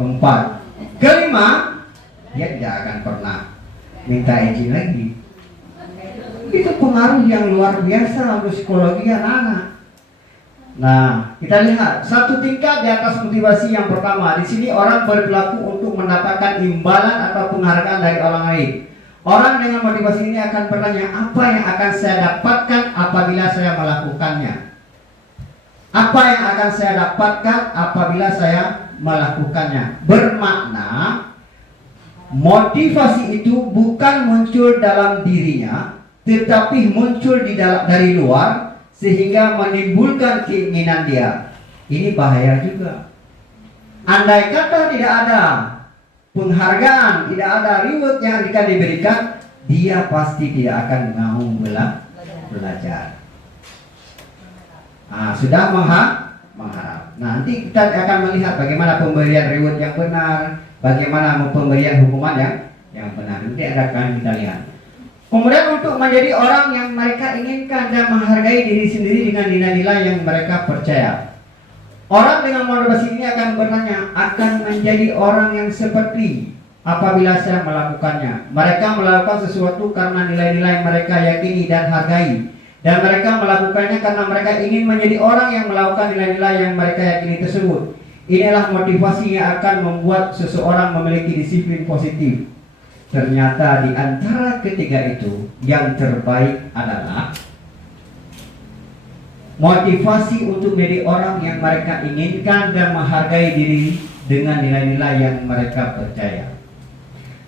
Keempat, kelima, dia tidak akan pernah minta izin lagi. Itu pengaruh yang luar biasa untuk psikologi anak-anak. Nah, kita lihat satu tingkat di atas motivasi yang pertama. Di sini orang berperilaku untuk mendapatkan imbalan atau penghargaan dari orang lain. Orang dengan motivasi ini akan bertanya, apa yang akan saya dapatkan apabila saya melakukannya? Apa yang akan saya dapatkan apabila saya melakukannya? Bermakna motivasi itu bukan muncul dalam dirinya, tetapi muncul dari luar, sehingga menimbulkan keinginan dia. Ini bahaya juga. Andai kata tidak ada penghargaan, tidak ada reward yang akan diberikan, dia pasti tidak akan mau belajar. Sudah mengharap. Nanti kita akan melihat bagaimana pemberian reward yang benar, bagaimana pemberian hukuman yang benar. Nanti akan kita lihat. Kemudian untuk menjadi orang yang mereka inginkan dan menghargai diri sendiri dengan nilai-nilai yang mereka percaya. Orang dengan motivasi ini akan bertanya, akan menjadi orang yang seperti apabila saya melakukannya. Mereka melakukan sesuatu karena nilai-nilai mereka yakini dan hargai. Dan mereka melakukannya karena mereka ingin menjadi orang yang melakukan nilai-nilai yang mereka yakini tersebut. Inilah motivasi yang akan membuat seseorang memiliki disiplin positif. Ternyata di antara ketiga itu yang terbaik adalah motivasi untuk menjadi orang yang mereka inginkan dan menghargai diri dengan nilai-nilai yang mereka percaya.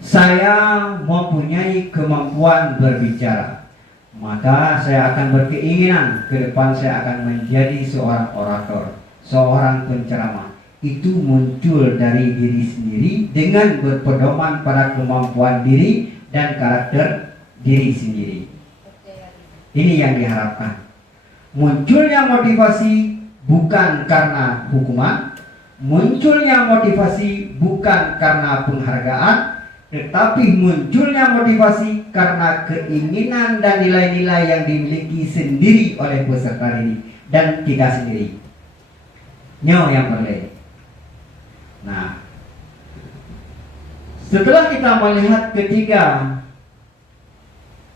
Saya mempunyai kemampuan berbicara, maka saya akan berkeinginan ke depan saya akan menjadi seorang orator, seorang penceramah. Itu muncul dari diri sendiri dengan berpedoman pada kemampuan diri dan karakter diri sendiri. Ini yang diharapkan. Munculnya motivasi bukan karena hukuman, munculnya motivasi bukan karena penghargaan, tetapi munculnya motivasi karena keinginan dan nilai-nilai yang dimiliki sendiri oleh peserta didik dan kita sendiri. Yang berlebih. Nah, setelah kita melihat ketiga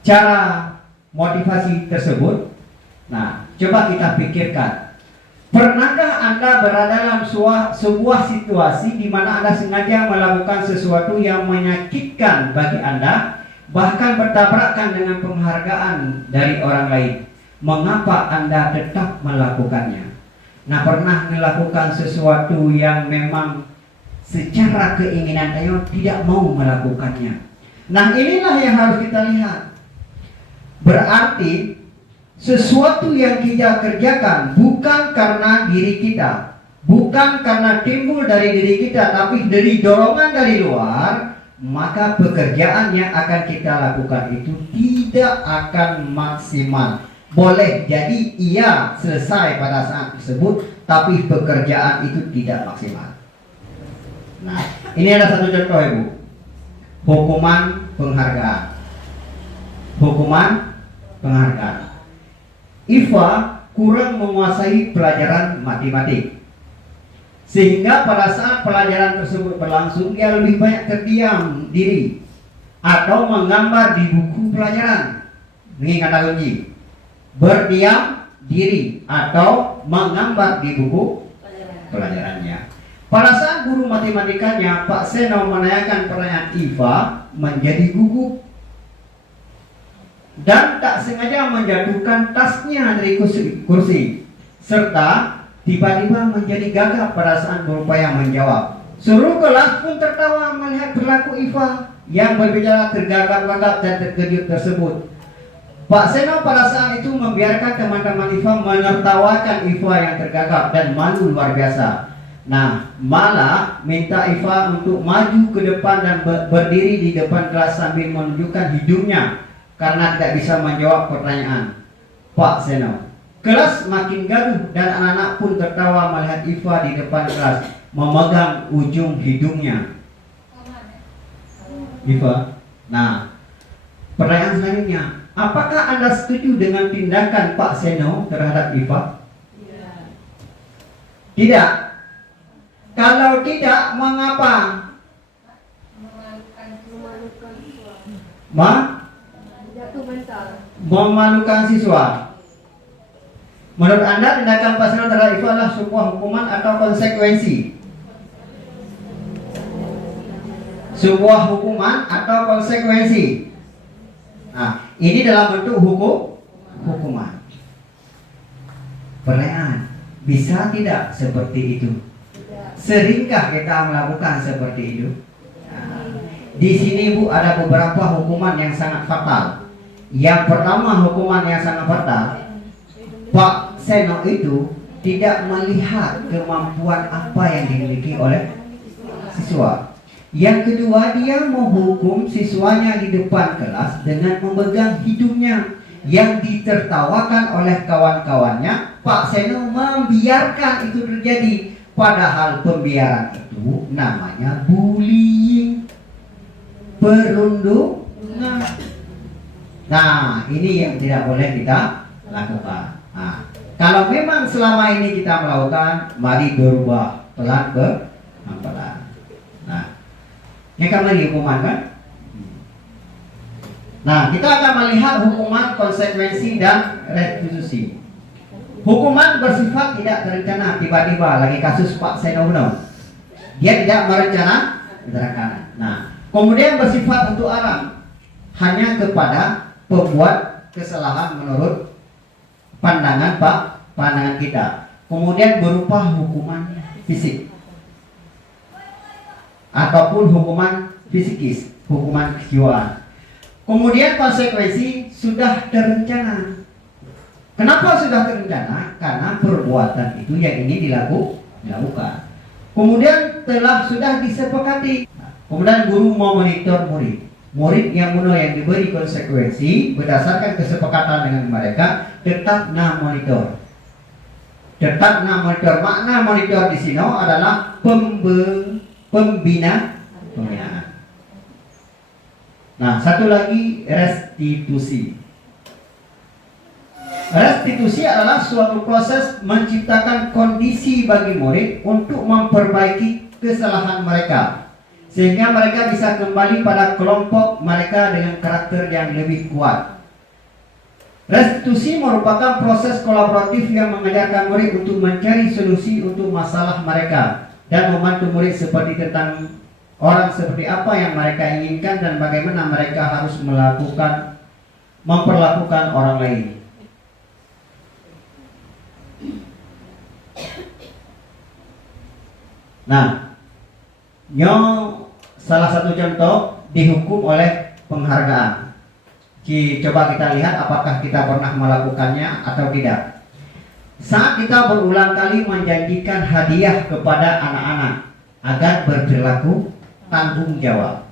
cara motivasi tersebut? Nah, coba kita pikirkan. Pernahkah Anda berada dalam sebuah situasi di mana Anda sengaja melakukan sesuatu yang menyakitkan bagi Anda, bahkan bertabrakan dengan penghargaan dari orang lain? Mengapa Anda tetap melakukannya? Nah, pernah melakukan sesuatu yang memang secara keinginan Anda tidak mau melakukannya. Nah, inilah yang harus kita lihat. Berarti sesuatu yang kita kerjakan bukan karena diri kita, bukan karena timbul dari diri kita, tapi dari dorongan dari luar, maka pekerjaan yang akan kita lakukan itu tidak akan maksimal. Boleh jadi ia selesai pada saat tersebut, tapi pekerjaan itu tidak maksimal. Nah, ini ada satu contoh, Ibu. Hukuman penghargaan. Hukuman penghargaan. Iva kurang menguasai pelajaran matematik, sehingga pada saat pelajaran tersebut berlangsung dia lebih banyak terdiam diri atau menggambar di buku pelajaran dengan kata kunci berdiam diri atau menggambar di buku pelajarannya. Pada saat guru matematikanya Pak Seno menanyakan pertanyaan, Iva menjadi gugup dan tak sengaja menjatuhkan tasnya dari kursi, serta tiba-tiba menjadi gagap pada saat berupaya menjawab. Seluruh kelas pun tertawa melihat perilaku Iva yang berbicara tergagap-gagap dan terkejut tersebut. Pak Seno pada saat itu membiarkan teman-teman Iva menertawakan Iva yang tergagap dan malu luar biasa. Nah, malah minta Iva untuk maju ke depan dan berdiri di depan kelas sambil menunjukkan hidungnya karena tidak bisa menjawab pertanyaan Pak Seno. Kelas makin gaduh dan anak-anak pun tertawa melihat Iva di depan kelas memegang ujung hidungnya. Iva. Nah, pertanyaan selanjutnya, apakah Anda setuju dengan tindakan Pak Seno terhadap Iva? Tidak. Kalau tidak, mengapa? Memalukan siswa. Menurut Anda tindakan Pak Seno terhadap Iva adalah sebuah hukuman atau konsekuensi? Sebuah hukuman atau konsekuensi? Nah, ini dalam bentuk hukuman. Pertanyaan, bisa tidak seperti itu? Seringkah kita melakukan seperti itu? Nah, di sini Bu ada beberapa hukuman yang sangat fatal. Yang pertama, hukuman yang sangat fatal, Pak Seno itu tidak melihat kemampuan apa yang dimiliki oleh siswa. Yang kedua, dia menghukum siswanya di depan kelas dengan memegang hidungnya yang ditertawakan oleh kawan-kawannya. Pak Seno membiarkan itu terjadi, padahal pembiaran itu namanya bullying, perundungan. Nah, ini yang tidak boleh kita lakukan. Nah, kalau memang selama ini kita melakukan, mari berubah pelan-pelan. Nah, ini kan lagi hukuman kan? Nah, kita akan melihat hukuman, konsekuensi, dan restitusi. Hukuman bersifat tidak terencana, tiba-tiba lagi kasus Pak Seno. Dia tidak merencanakan. Nah, kemudian bersifat untuk arang, hanya kepada pembuat kesalahan menurut pandangan kita. Kemudian berupa hukuman fisik ataupun hukuman fisikis, hukuman kejiwaan. Kemudian konsekuensi sudah terencana. Kenapa sudah terencana? Karena perbuatan itu yang ini dilakukan. Kemudian sudah disepakati. Kemudian guru mau monitor murid. Murid yang diberi konsekuensi berdasarkan kesepakatan dengan mereka tetap monitor. Makna monitor di sini adalah pembinaan. Nah, satu lagi restitusi. Restitusi adalah suatu proses menciptakan kondisi bagi murid untuk memperbaiki kesalahan mereka, sehingga mereka bisa kembali pada kelompok mereka dengan karakter yang lebih kuat. Restitusi merupakan proses kolaboratif yang mengajarkan murid untuk mencari solusi untuk masalah mereka dan membantu murid seperti tentang orang seperti apa yang mereka inginkan dan bagaimana mereka harus memperlakukan orang lain. Nah, yang salah satu contoh dihukum oleh penghargaan. Coba kita lihat apakah kita pernah melakukannya atau tidak. Saat kita berulang kali menjanjikan hadiah kepada anak-anak agar berperilaku tanggung jawab,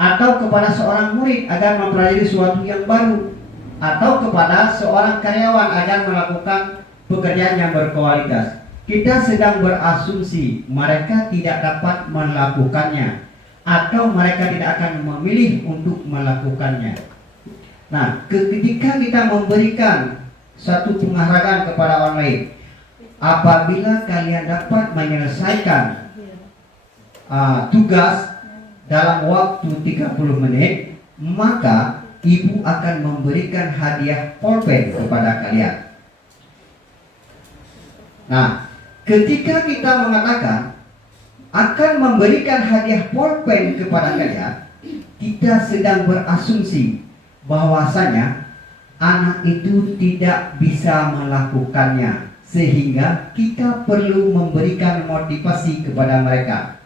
atau kepada seorang murid agar mempelajari sesuatu yang baru, atau kepada seorang karyawan agar melakukan pekerjaan yang berkualitas, kita sedang berasumsi mereka tidak dapat melakukannya atau mereka tidak akan memilih untuk melakukannya. Nah, ketika kita memberikan satu penghargaan kepada orang lain, apabila kalian dapat menyelesaikan tugas dalam waktu 30 menit, maka ibu akan memberikan hadiah pulpen kepada kalian. Nah, ketika kita mengatakan akan memberikan hadiah pulpen kepada kalian, kita sedang berasumsi bahwasanya anak itu tidak bisa melakukannya, sehingga kita perlu memberikan motivasi kepada mereka.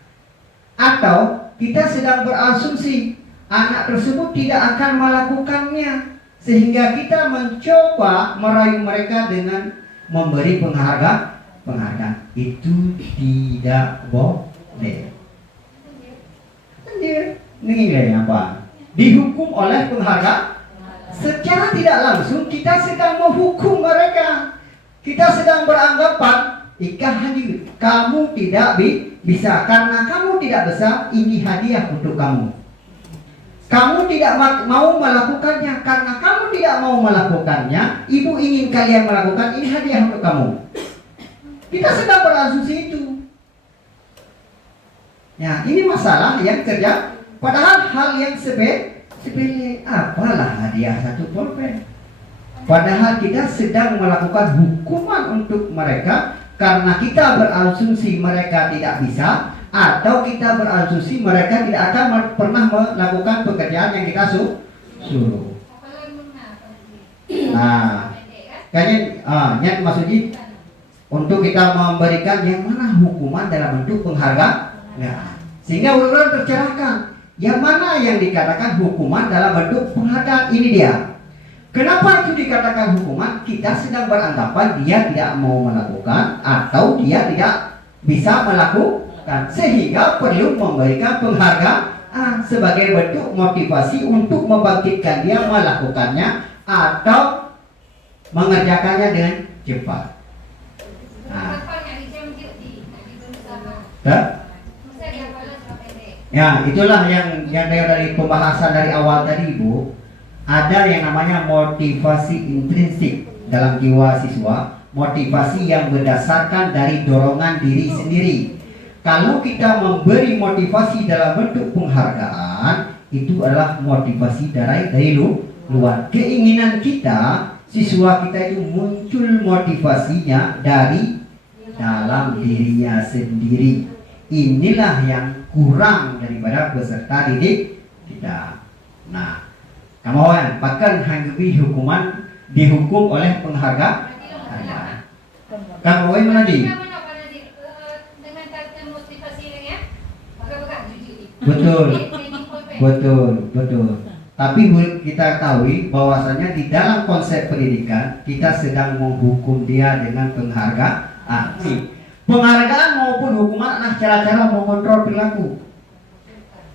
Atau kita sedang berasumsi anak tersebut tidak akan melakukannya, sehingga kita mencoba merayu mereka dengan memberi penghargaan. Itu tidak boleh. Ini apa? Dihukum oleh penghargaan. Secara tidak langsung kita sedang menghukum mereka. Kita sedang beranggapan kamu tidak bisa karena kamu tidak bisa, ini hadiah untuk kamu. Kamu tidak mau melakukannya karena kamu tidak mau melakukannya, ibu ingin kalian melakukan, ini hadiah untuk kamu. Kita sedang berasumsi itu. Ya, ini masalah yang terjadi. Padahal hal yang sepele, apalah hadiah satu pulpen. Padahal kita sedang melakukan hukuman untuk mereka karena kita berasumsi mereka tidak bisa, atau kita berasumsi mereka tidak akan pernah melakukan pekerjaan yang kita suruh. Nah, kayaknya maksudnya untuk kita memberikan yang mana hukuman dalam bentuk penghargaan, ya, sehingga orang tercerahkan. Yang mana yang dikatakan hukuman dalam bentuk penghargaan, ini dia. Kenapa itu dikatakan hukuman? Kita sedang beranggapan dia tidak mau melakukan atau dia tidak bisa melakukan, sehingga perlu memberikan penghargaan sebagai bentuk motivasi untuk membangkitkan dia melakukannya atau mengerjakannya dengan cepat. Ya, itulah yang dari pembahasan dari awal tadi, Ibu. Ada yang namanya motivasi intrinsik dalam jiwa siswa, motivasi yang berdasarkan dari dorongan diri sendiri. Kalau kita memberi motivasi dalam bentuk penghargaan, itu adalah motivasi dari luar. Keinginan kita, siswa kita itu muncul motivasinya dari dalam dirinya sendiri. Inilah yang kurang daripada peserta didik kita. Nah, kawan, bahkan hanggebi hukuman dihukum oleh penghargaan. Kamu mana di? Betul. Tapi kita ketahui bahwasanya di dalam konsep pendidikan kita sedang menghukum dia dengan penghargaan. Penghargaan maupun hukuman adalah cara-cara mengontrol perilaku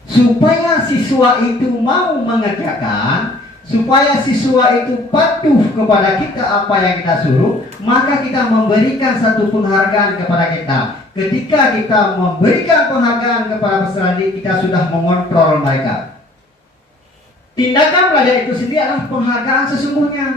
supaya siswa itu mau mengerjakan, supaya siswa itu patuh kepada kita apa yang kita suruh, maka kita memberikan satu penghargaan kepada kita. Ketika kita memberikan penghargaan kepada peserta didik, kita sudah mengontrol mereka. Tindakan belajar itu sendiri adalah penghargaan sesungguhnya.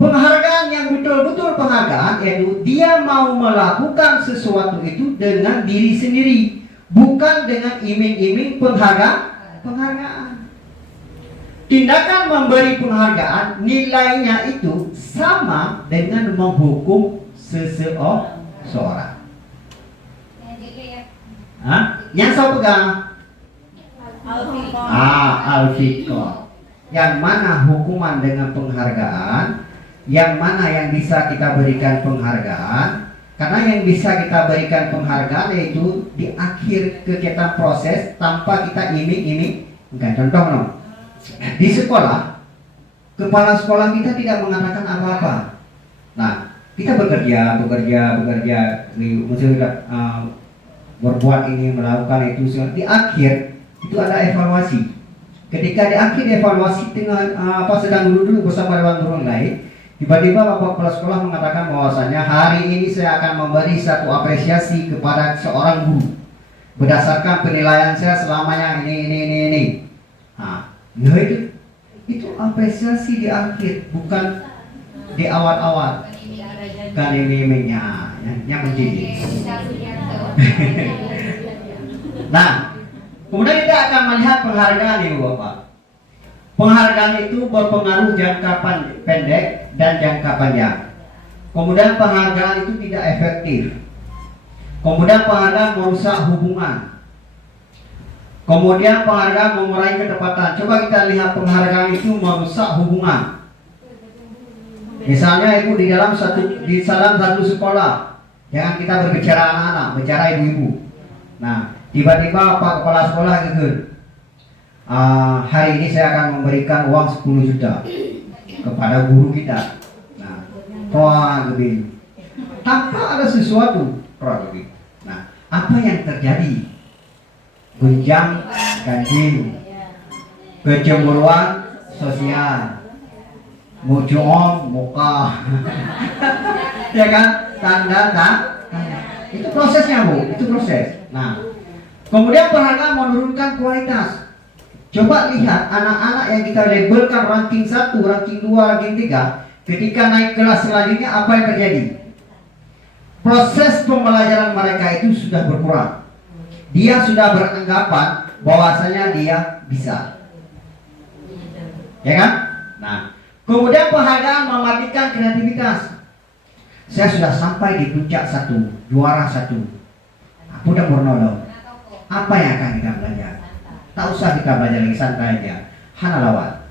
Penghargaan yang betul-betul penghargaan yaitu dia mau melakukan sesuatu itu dengan diri sendiri, bukan dengan iming-iming penghargaan. Tindakan memberi penghargaan nilainya itu sama dengan menghukum seseorang. Yang saya pegang al-fiqh. Yang mana hukuman dengan penghargaan, yang mana yang bisa kita berikan penghargaan. Karena yang bisa kita berikan penghargaan yaitu di akhir kegiatan proses tanpa kita iming-iming. Contoh no. Di sekolah, kepala sekolah kita tidak mengatakan apa-apa. Nah, kita bekerja, misalnya berbuat ini, melakukan itu. Di akhir itu ada evaluasi. Ketika di akhir evaluasi dengan sedang duduk bersama dengan guru lain, tiba-tiba bapak kepala sekolah mengatakan bahwasanya hari ini saya akan memberi satu apresiasi kepada seorang guru berdasarkan penilaian saya selamanya ini. Nah itu apresiasi di akhir, bukan di awal-awal. Kan iming-imingnya yang mendidik. Nah, kemudian kita akan melihat penghargaan ibu bapak. Penghargaan itu berpengaruh jangka pendek dan jangka panjang. Kemudian penghargaan itu tidak efektif. Kemudian penghargaan merusak hubungan. Kemudian penghargaan mengurangi ketepatan. Coba kita lihat penghargaan itu merusak hubungan. Misalnya ibu di dalam satu sekolah, jangan kita berbicara anak-anak, bicara ibu-ibu. Nah, tiba-tiba Pak Kepala Sekolah gitu, hari ini saya akan memberikan uang 10 juta kepada guru kita. Nah, lebih tanpa ada sesuatu, lebih. Nah, apa yang terjadi? Gunjang ganjing, kecemburuan sosial, mujuong muka, ya kan? Tanda. Itu prosesnya bu, itu proses. Nah, kemudian penghargaan menurunkan kualitas. Coba lihat anak-anak yang kita labelkan ranking 1, ranking 2, ranking 3, ketika naik kelas selanjutnya apa yang terjadi? Proses pembelajaran mereka itu sudah berkurang. Dia sudah beranggapan bahwasanya dia bisa. Ya kan? Nah, kemudian penghargaan mematikan kreativitas. Saya sudah sampai di puncak 1, juara 1. Udah Murnodo. Apa yang akan kita belajar? Tak usah kita belajar lagi, santai aja. Hana lawan.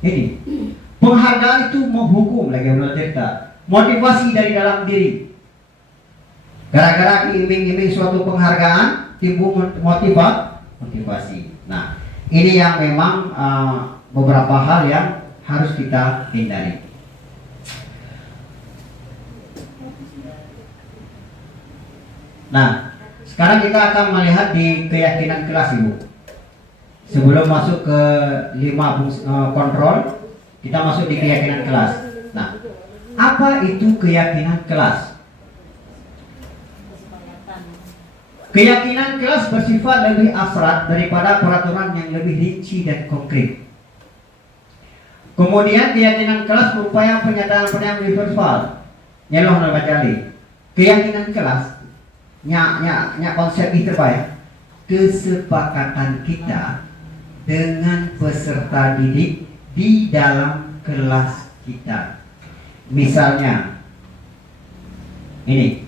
Ini penghargaan itu menghukum lagi menurut cerita. Motivasi dari dalam diri. Gara-gara iming-iming suatu penghargaan timbul motivasi. Nah, ini yang memang beberapa hal yang harus kita hindari. Nah, sekarang kita akan melihat di keyakinan kelas ibu. Sebelum masuk ke 5 kontrol, kita masuk di keyakinan kelas. Nah, apa itu keyakinan kelas? Keyakinan kelas bersifat lebih abstrak daripada peraturan yang lebih rinci dan konkret. Kemudian keyakinan kelas berupaya pernyataan universal. Nyeloh nama bacali. Keyakinan kelas nya konsep itu terbaik. Kesepakatan kita dengan peserta didik di dalam kelas kita. Misalnya ini,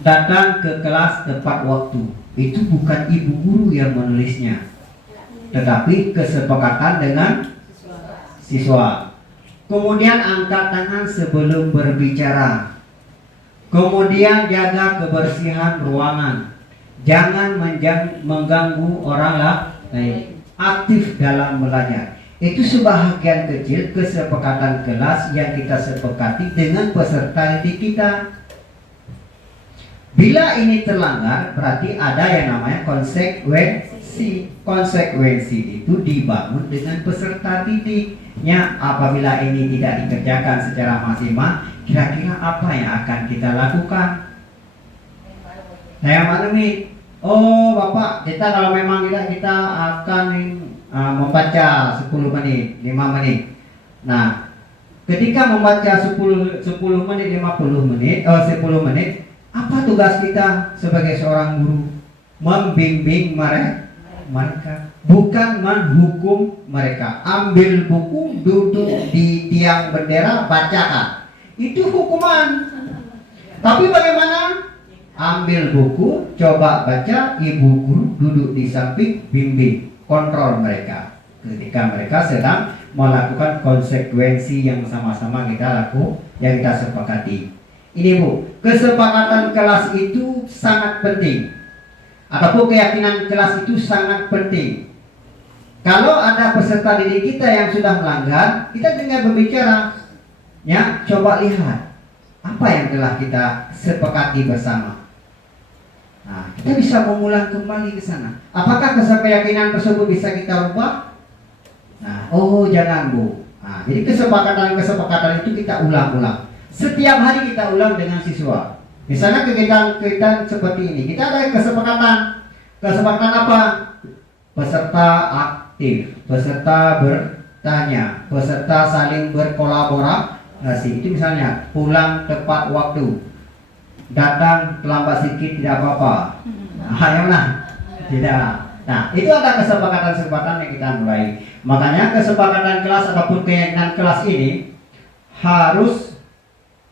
datang ke kelas tepat waktu. Itu bukan ibu guru yang menulisnya, tetapi kesepakatan dengan siswa. Kemudian angkat tangan sebelum berbicara. Kemudian jaga kebersihan ruangan. Jangan mengganggu orang lain. Aktif dalam belajar. Itu sebahagian kecil kesepakatan kelas yang kita sepakati dengan peserta didik kita. Bila ini terlanggar, berarti ada yang namanya konsekuensi. Konsekuensi itu dibangun dengan peserta didiknya. Apabila ini tidak dikerjakan secara maksimal, kira-kira apa yang akan kita lakukan? Saya maklumi, oh Bapak, kita kalau memang kita akan membaca 10 menit, 5 menit. Nah, ketika membaca 10 menit, 50 menit, 10 menit, apa tugas kita sebagai seorang guru? Membimbing mereka. bukan menghukum mereka. Ambil buku, duduk di tiang bendera, bacakan. Itu hukuman. Tapi bagaimana? Ambil buku, coba baca, ibu guru duduk di samping, bimbing, kontrol mereka. Ketika mereka sedang melakukan konsekuensi yang sama-sama kita yang kita sepakati. Ini Bu, kesepakatan kelas itu sangat penting. Ataupun keyakinan kelas itu sangat penting. Kalau ada peserta didik kita yang sudah melanggar, kita tinggal berbicara. Ya, coba lihat apa yang telah kita sepakati bersama. Nah, kita bisa mengulang kembali ke sana. Apakah keyakinan tersebut bisa kita ubah? Nah, oh jangan Bu. Nah, jadi kesepakatan itu kita ulang-ulang. Setiap hari kita ulang dengan siswa. Misalnya kegiatan seperti ini, kita ada kesepakatan. Kesepakatan apa? Peserta aktif, peserta bertanya, peserta saling berkolaborasi. Itu misalnya pulang tepat waktu, datang terlambat sedikit tidak apa-apa. Nah, tidak. Nah, itu ada kesepakatan-kesepakatan yang kita mulai. Makanya kesepakatan kelas ataupun keyakinan kelas ini harus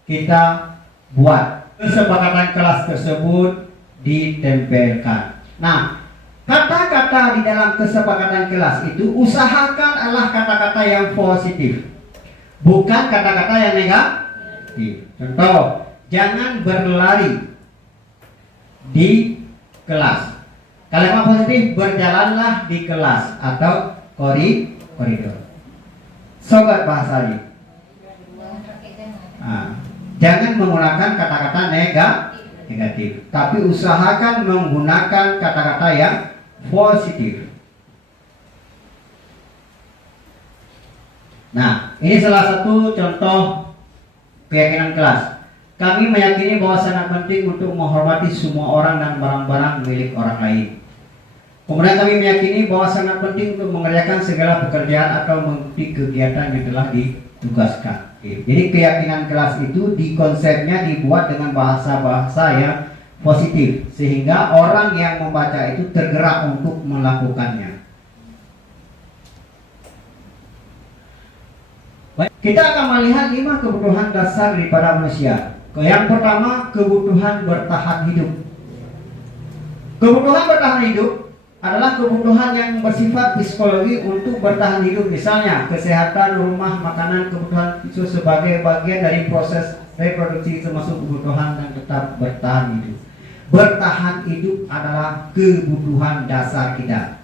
kita buat. Kesepakatan kelas tersebut ditempelkan. Nah, kata-kata di dalam kesepakatan kelas itu usahakan adalah kata-kata yang positif, bukan kata-kata yang negatif. Contoh, jangan berlari di kelas. Kalimat positif, berjalanlah di kelas atau koridor. Sobat bahasa ini. Nah, jangan menggunakan kata-kata negatif, tapi usahakan menggunakan kata-kata yang positif. Nah, ini salah satu contoh keyakinan kelas. Kami meyakini bahwa sangat penting untuk menghormati semua orang dan barang-barang milik orang lain. Kemudian kami meyakini bahwa sangat penting untuk mengerjakan segala pekerjaan atau mengikuti kegiatan yang telah ditugaskan. Jadi keyakinan kelas itu konsepnya dibuat dengan bahasa-bahasa yang positif, sehingga orang yang membaca itu tergerak untuk melakukannya. Kita akan melihat 5 kebutuhan dasar daripada manusia. Yang pertama, kebutuhan bertahan hidup. Kebutuhan bertahan hidup adalah kebutuhan yang bersifat psikologi untuk bertahan hidup. Misalnya kesehatan, rumah, makanan, kebutuhan itu sebagai bagian dari proses reproduksi, termasuk kebutuhan dan tetap bertahan hidup. Bertahan hidup adalah kebutuhan dasar kita.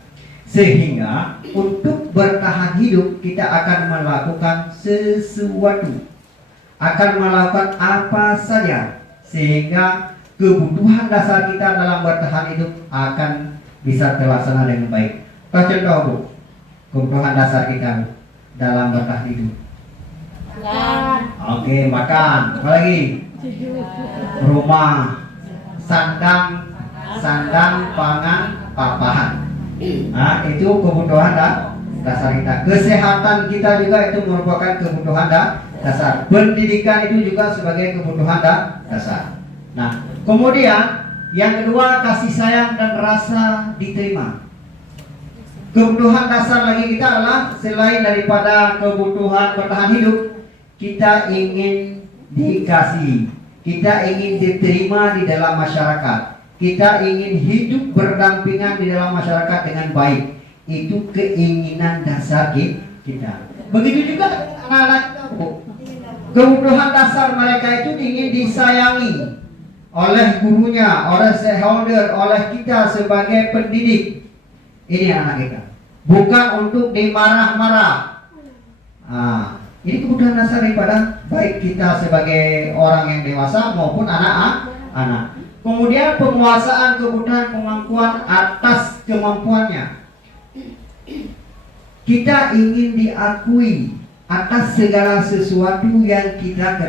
Sehingga untuk bertahan hidup kita akan melakukan sesuatu, akan melakukan apa saja, sehingga kebutuhan dasar kita dalam bertahan hidup akan bisa terlaksana dengan baik. Contoh Bu, kebutuhan dasar kita Bu, dalam bertahan hidup. Oke, makan. Apa lagi? Rumah, sandang, pangan, papahan. Nah, itu kebutuhan dasar kita. Kesehatan kita juga itu merupakan kebutuhan dasar. Pendidikan itu juga sebagai kebutuhan dasar. Nah, kemudian yang kedua, kasih sayang dan rasa diterima. Kebutuhan dasar lagi kita adalah selain daripada kebutuhan bertahan hidup, kita ingin dikasih, kita ingin diterima di dalam masyarakat. Kita ingin hidup berdampingan di dalam masyarakat dengan baik. Itu keinginan dasar kita. Begitu juga anak-anak kita Bu. Kebutuhan dasar mereka itu ingin disayangi oleh gurunya, oleh shareholder, oleh kita sebagai pendidik. Ini anak kita. Bukan untuk dimarah-marah. Nah, ini kebutuhan dasar daripada baik kita sebagai orang yang dewasa maupun anak-anak. Kemudian penguasaan kebutuhan pengakuan atas kemampuannya. Kita ingin diakui atas segala sesuatu yang kita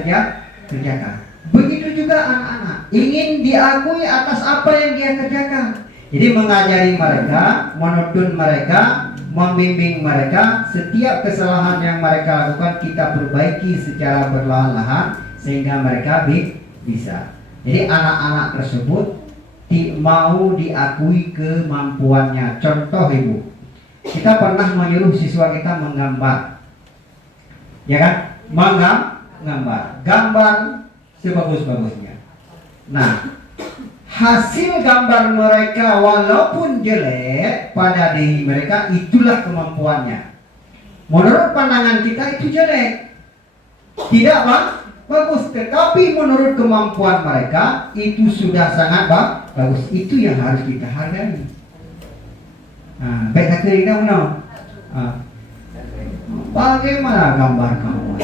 kerjakan. Begitu juga anak-anak ingin diakui atas apa yang dia kerjakan. Jadi mengajari mereka, menuntun mereka, membimbing mereka, setiap kesalahan yang mereka lakukan kita perbaiki secara perlahan-lahan sehingga mereka bisa. Jadi anak-anak tersebut mau diakui kemampuannya. Contoh Ibu, Kita pernah menyuruh siswa kita menggambar, ya kan? Menggambar, gambar sebagus-bagusnya. Nah, hasil gambar mereka walaupun jelek pada diri mereka, itulah kemampuannya. Menurut pandangan kita itu jelek, tidak bagus, tetapi menurut kemampuan mereka itu sudah sangat bagus. Itu yang harus kita hargai. Baik tak kira bagaimana gambar kamu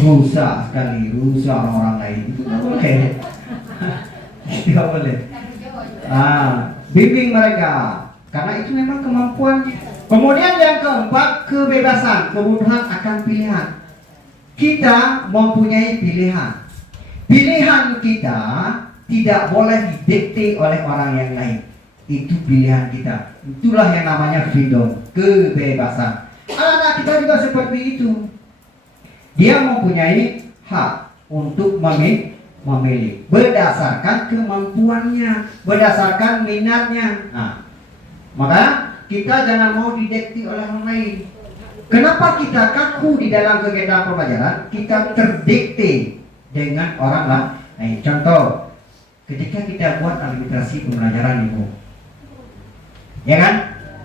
rusak sekali, rusak orang lain, itu tidak boleh. Tidak boleh. Bimbing mereka, karena itu memang kemampuannya. Kemudian yang keempat, kebebasan, kemudahan akan pilihan. Kita mempunyai pilihan. Pilihan kita tidak boleh didikte oleh orang yang lain. Itu pilihan kita. Itulah yang namanya freedom, kebebasan. Anak kita juga seperti itu. Dia mempunyai hak untuk memilih berdasarkan kemampuannya, berdasarkan minatnya. Maka kita jangan mau didikte oleh orang lain. Kenapa kita kaku di dalam kegiatan pembelajaran? Kita terdikte dengan orang lain. Contoh, ketika kita buat administrasi pembelajaran ibu, ya kan?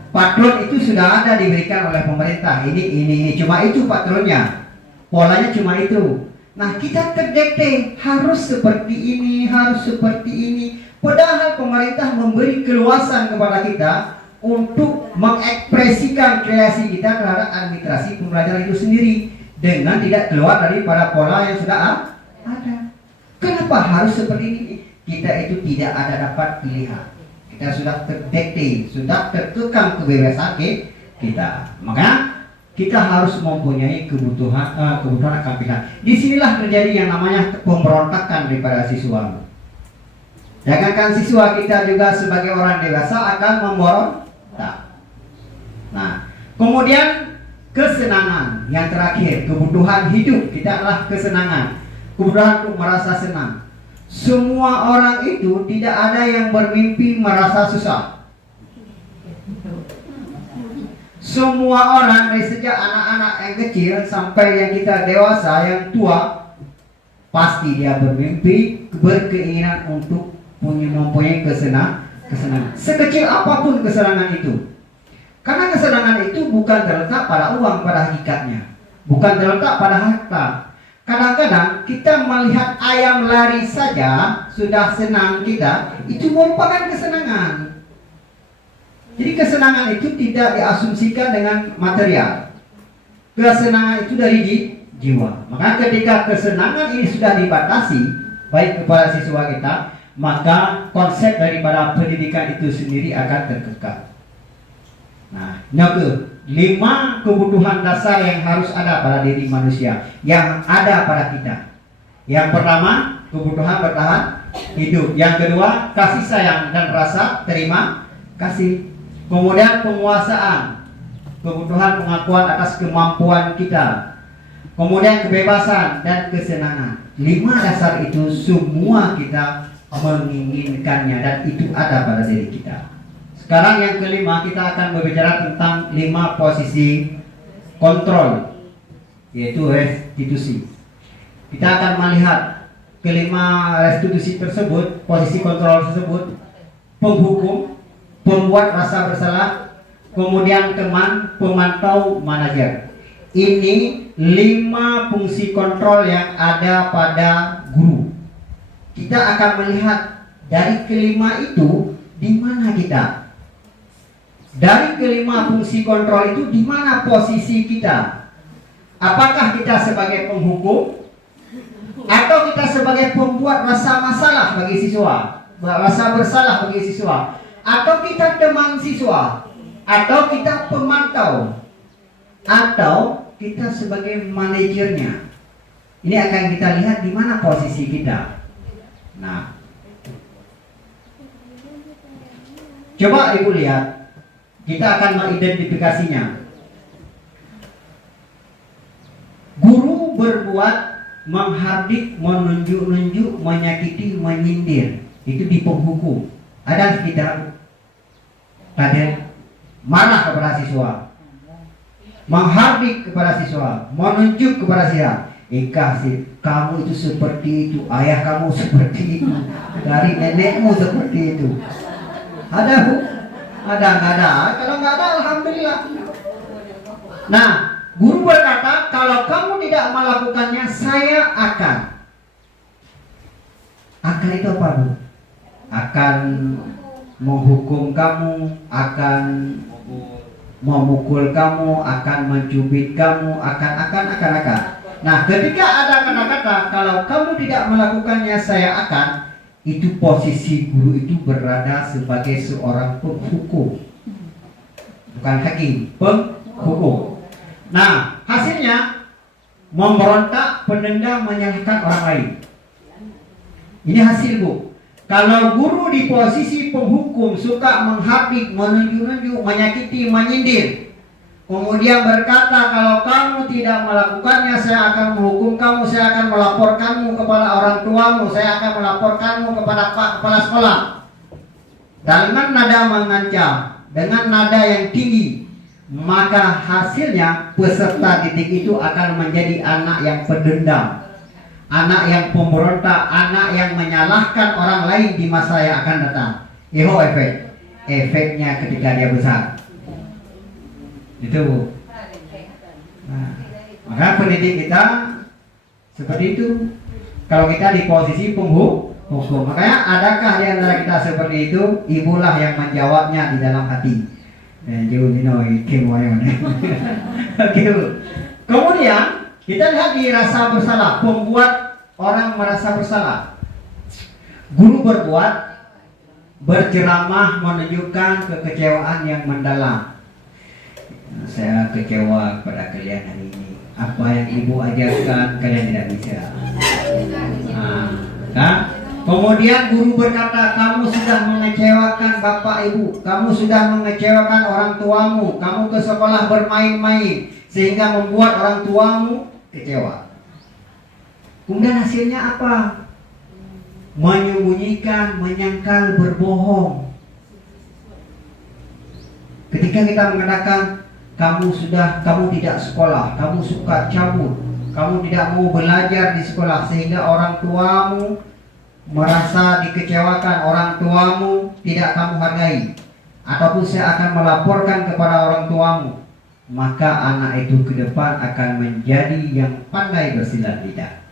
Patron itu sudah ada diberikan oleh pemerintah. Ini cuma itu patronnya. Polanya cuma itu. Nah, kita terdikte harus seperti ini, harus seperti ini. Padahal pemerintah memberi keluasan kepada kita untuk mengekspresikan kreasi kita terhadap administrasi pembelajaran itu sendiri dengan tidak keluar daripada pola yang sudah ada. Kenapa harus seperti ini? Kita itu tidak ada dapat pilihan. Kita sudah terdikte, sudah terkekang kebebasan kita. Maka kita harus mempunyai kebutuhan akan pilihan. Disinilah terjadi yang namanya pemberontakan daripada siswa. Jangankan siswa, kita juga sebagai orang dewasa akan memberontak. Nah, kemudian kesenangan yang terakhir, kebutuhan hidup kita adalah kesenangan, kebutuhan untuk merasa senang. Semua orang itu tidak ada yang bermimpi merasa susah. Semua orang dari sejak anak-anak yang kecil sampai yang kita dewasa, yang tua, pasti dia bermimpi, berkeinginan untuk mempunyai kesenangan. Sekecil apapun kesenangan itu. Karena kesenangan itu bukan terletak pada uang pada hakikatnya, bukan terletak pada harta. Kadang-kadang kita melihat ayam lari saja sudah senang kita, itu merupakan kesenangan. Jadi kesenangan itu tidak diasumsikan dengan material. Kesenangan itu dari jiwa. Maka ketika kesenangan ini sudah dibatasi baik kepada siswa kita, maka konsep daripada pendidikan itu sendiri akan terkekang. Nah, yang 5 kebutuhan dasar yang harus ada pada diri manusia, yang ada pada kita. Yang pertama, kebutuhan bertahan hidup. Yang kedua, kasih sayang dan rasa terima kasih. Kemudian penguasaan, kebutuhan pengakuan atas kemampuan kita. Kemudian kebebasan dan kesenangan. 5 dasar itu semua kita menginginkannya dan itu ada pada diri kita. Sekarang yang kelima, kita akan berbicara tentang 5 posisi kontrol, yaitu restitusi. Kita akan melihat kelima restitusi tersebut, posisi kontrol tersebut: penghukum, pembuat rasa bersalah, kemudian teman, pemantau, manajer. Ini 5 fungsi kontrol yang ada pada guru. Kita akan melihat dari kelima itu di mana kita. Dari kelima fungsi kontrol itu di mana posisi kita? Apakah kita sebagai penghukum atau kita sebagai pembuat rasa masalah bagi siswa, rasa bersalah bagi siswa, atau kita teman siswa, atau kita pemantau, atau kita sebagai manajernya? Ini akan kita lihat di mana posisi kita. Nah, coba Ibu lihat. Kita akan mengidentifikasinya. Guru berbuat menghardik, menunjuk-nunjuk, menyakiti, menyindir. Itu di penghukum. Ada kita marah kepada siswa. menghardik kepada siswa, menunjuk kepada siswa, kamu itu seperti itu, ayah kamu seperti itu, dari nenekmu seperti itu. Ada bu? Ada nggak ada? Kalau nggak ada, alhamdulillah. Nah, guru berkata, kalau kamu tidak melakukannya, saya akan. Akan itu apa bu? Akan menghukum kamu, akan memukul kamu, akan mencubit kamu, akan. Nah, ketika ada kata-kata kalau kamu tidak melakukannya saya akan, itu posisi guru itu berada sebagai seorang penghukum, bukan hakim, penghukum. Nah, hasilnya memberontak, penendang, menyalahkan orang lain. Ini hasil bu. Kalau guru di posisi penghukum suka menghardik, menunjuk-nunjuk, menyakiti, menyindir, kemudian berkata kalau kamu tidak melakukannya saya akan menghukum kamu, saya akan melaporkanmu kepada orang tuamu, saya akan melaporkanmu kepada Pak Kepala Sekolah, dengan nada mengancam, dengan nada yang tinggi, maka hasilnya peserta didik itu akan menjadi anak yang pendendam, anak yang pemberontak, anak yang menyalahkan orang lain di masa yang akan datang. Itu efeknya ketika dia besar. Itu. Nah, maka pendidik kita seperti itu. Kalau kita di posisi penghukum, makanya adakah di antara kita seperti itu? Ibulah yang menjawabnya di dalam hati. Kemudian kita lihat di rasa bersalah, pembuat orang merasa bersalah. Guru berbuat, berceramah, menunjukkan kekecewaan yang mendalam. Saya kecewa pada kalian hari ini. Apa yang ibu ajarkan kalian tidak bisa. Kan? Kemudian guru berkata, kamu sudah mengecewakan bapak ibu, kamu sudah mengecewakan orang tuamu, kamu ke sekolah bermain-main sehingga membuat orang tuamu kecewa. Kemudian hasilnya apa? Menyembunyikan, menyangkal, berbohong. Ketika kita mengatakan kamu tidak sekolah, kamu suka cabut, kamu tidak mau belajar di sekolah sehingga orang tuamu merasa dikecewakan, orang tuamu tidak kamu hargai, ataupun saya akan melaporkan kepada orang tuamu, maka anak itu ke depan akan menjadi yang pandai bersilat lidah.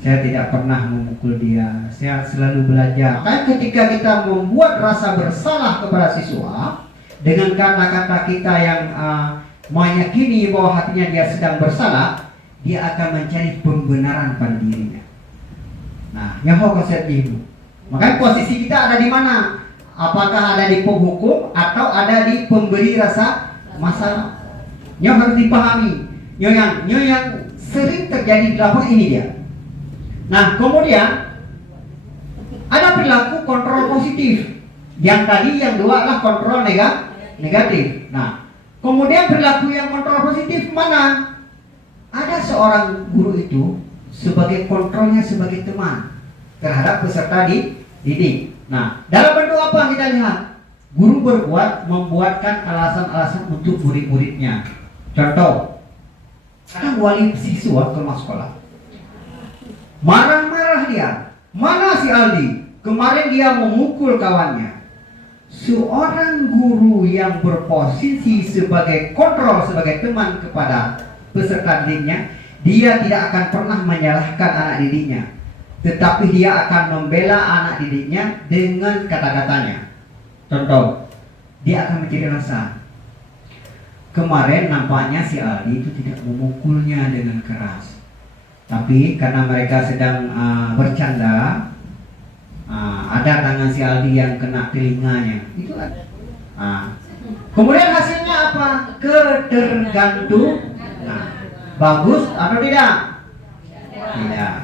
Saya tidak pernah memukul dia, saya selalu belajar. Kan ketika kita membuat rasa bersalah kepada siswa dengan kata-kata kita yang meyakini bahwa hatinya dia sedang bersalah, dia akan mencari pembenaran pada dirinya. Nah, nyaho konsep itu. Makanya posisi kita ada di mana? Apakah ada di penghukum atau ada di pemberi rasa masalah? Nyaho harus dipahami. Nyaho yang sering terjadi di lapangan ini dia. Nah, kemudian ada perilaku kontrol positif. Yang tadi yang dua adalah kontrol negatif. Nah, kemudian perilaku yang kontrol positif mana? Ada seorang guru itu sebagai kontrolnya sebagai teman terhadap peserta didik. Nah, dalam bentuk apa kita lihat? Guru berbuat membuatkan alasan-alasan untuk murid-muridnya. Contoh, ada wali siswa ke sekolah. Marah-marah dia. Mana si Aldi? Kemarin dia memukul kawannya. Seorang guru yang berposisi sebagai kontrol, sebagai teman kepada peserta didiknya, dia tidak akan pernah menyalahkan anak didiknya, tetapi dia akan membela anak didiknya dengan kata-katanya. Contoh, dia akan mencari alasan. Kemarin nampaknya si Aldi itu tidak memukulnya dengan keras, tapi karena mereka sedang bercanda, ada tangan si Aldi yang kena telinganya. Itu ada. Kemudian hasilnya apa? Ketergantungan. Bagus atau tidak? Tidak.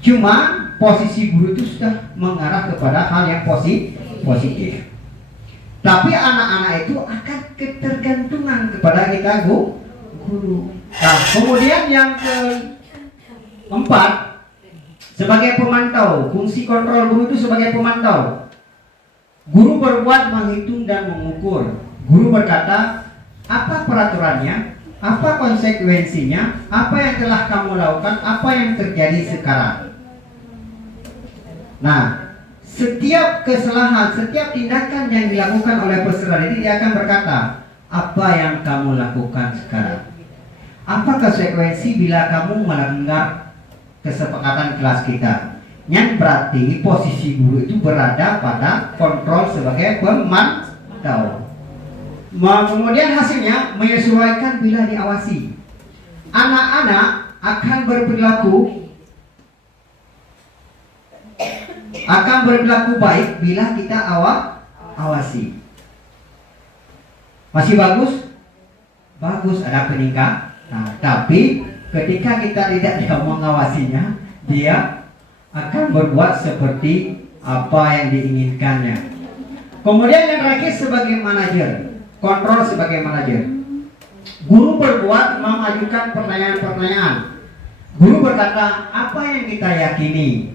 Cuma posisi guru itu sudah mengarah kepada hal yang positif. Tapi anak-anak itu akan ketergantungan kepada kita guru. Nah, kemudian yang keempat, sebagai pemantau. Fungsi kontrol guru itu sebagai pemantau. Guru berbuat menghitung dan mengukur. Guru berkata, Apa peraturannya? Apa konsekuensinya? Apa yang telah kamu lakukan? Apa yang terjadi sekarang? Nah, setiap kesalahan, setiap tindakan yang dilakukan oleh peserta didik, dia akan berkata, apa yang kamu lakukan sekarang? Apa konsekuensi bila kamu melanggar kesepakatan kelas kita? Yang berarti posisi guru itu berada pada kontrol sebagai pemantau. Kemudian hasilnya menyesuaikan bila diawasi. Anak-anak akan berperilaku baik bila kita awasi. Masih bagus? Bagus, ada peningkatan. Nah, tapi ketika kita tidak mengawasinya, dia akan berbuat seperti apa yang diinginkannya. Kemudian yang terakhir sebagai manajer, kontrol sebagai manajer. Guru berbuat mengajukan pertanyaan-pertanyaan. Guru berkata, apa yang kita yakini?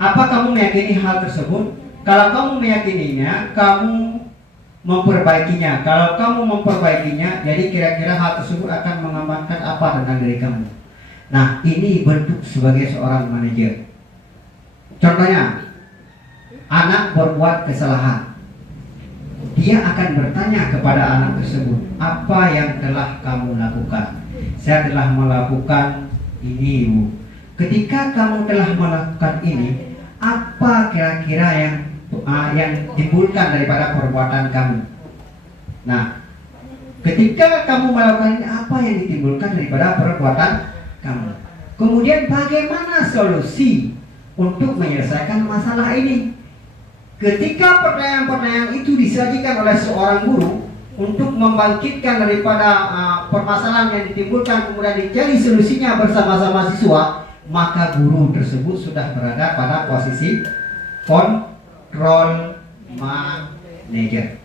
Apa kamu meyakini hal tersebut? Kalau kamu meyakininya, kamu memperbaikinya. Kalau kamu memperbaikinya, jadi kira-kira hal tersebut akan mengembangkan apa tentang diri kamu. Nah, ini bentuk sebagai seorang manajer. Contohnya, anak berbuat kesalahan. Dia akan bertanya kepada anak tersebut, apa yang telah kamu lakukan? Saya telah melakukan ini, Bu. Ketika kamu telah melakukan ini, apa kira-kira yang timbulkan daripada perbuatan kamu? Nah, ketika kamu melakukan ini, apa yang ditimbulkan daripada perbuatan kamu? Kemudian bagaimana solusi untuk menyelesaikan masalah ini? Ketika pertanyaan-pertanyaan itu disajikan oleh seorang guru untuk membangkitkan daripada permasalahan yang ditimbulkan, kemudian dicari solusinya bersama-sama siswa, maka guru tersebut sudah berada pada posisi kontrol manager.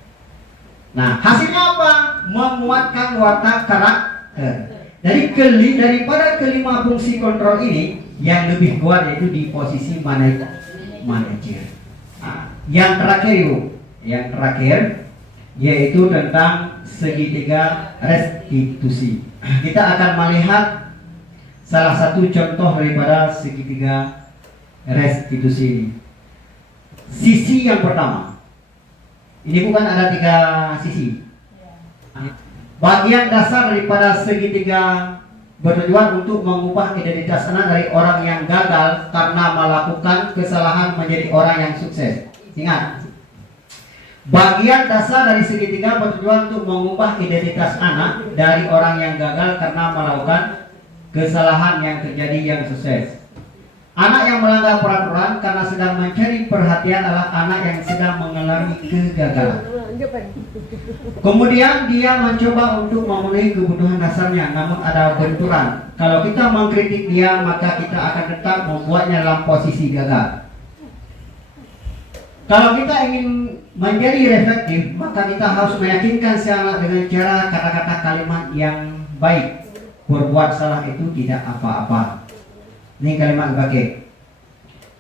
Nah, hasilnya apa? Menguatkan watak karakter. Daripada kelima fungsi kontrol ini, yang lebih kuat yaitu di posisi manajer. Nah, yang terakhir, Ibu, yang terakhir yaitu tentang segitiga restitusi. Kita akan melihat salah satu contoh daripada segitiga restitusi ini. Sisi yang pertama, ini bukan ada 3 sisi. Bagian dasar daripada segitiga bertujuan untuk mengubah identitas anak dari orang yang gagal karena melakukan kesalahan menjadi orang yang sukses. Ingat, bagian dasar dari segitiga bertujuan untuk mengubah identitas anak dari orang yang gagal karena melakukan kesalahan yang terjadi yang sukses. Anak yang melanggar peraturan karena sedang mencari perhatian adalah anak yang sedang mengalami kegagalan. Kemudian dia mencoba untuk memenuhi kebutuhan dasarnya, namun ada benturan. Kalau kita mengkritik dia, maka kita akan tetap membuatnya dalam posisi gagal. Kalau kita ingin menjadi reflektif, maka kita harus meyakinkan si anak dengan cara kata-kata kalimat yang baik. Berbuat salah itu tidak apa-apa. Ini kalimat pakai.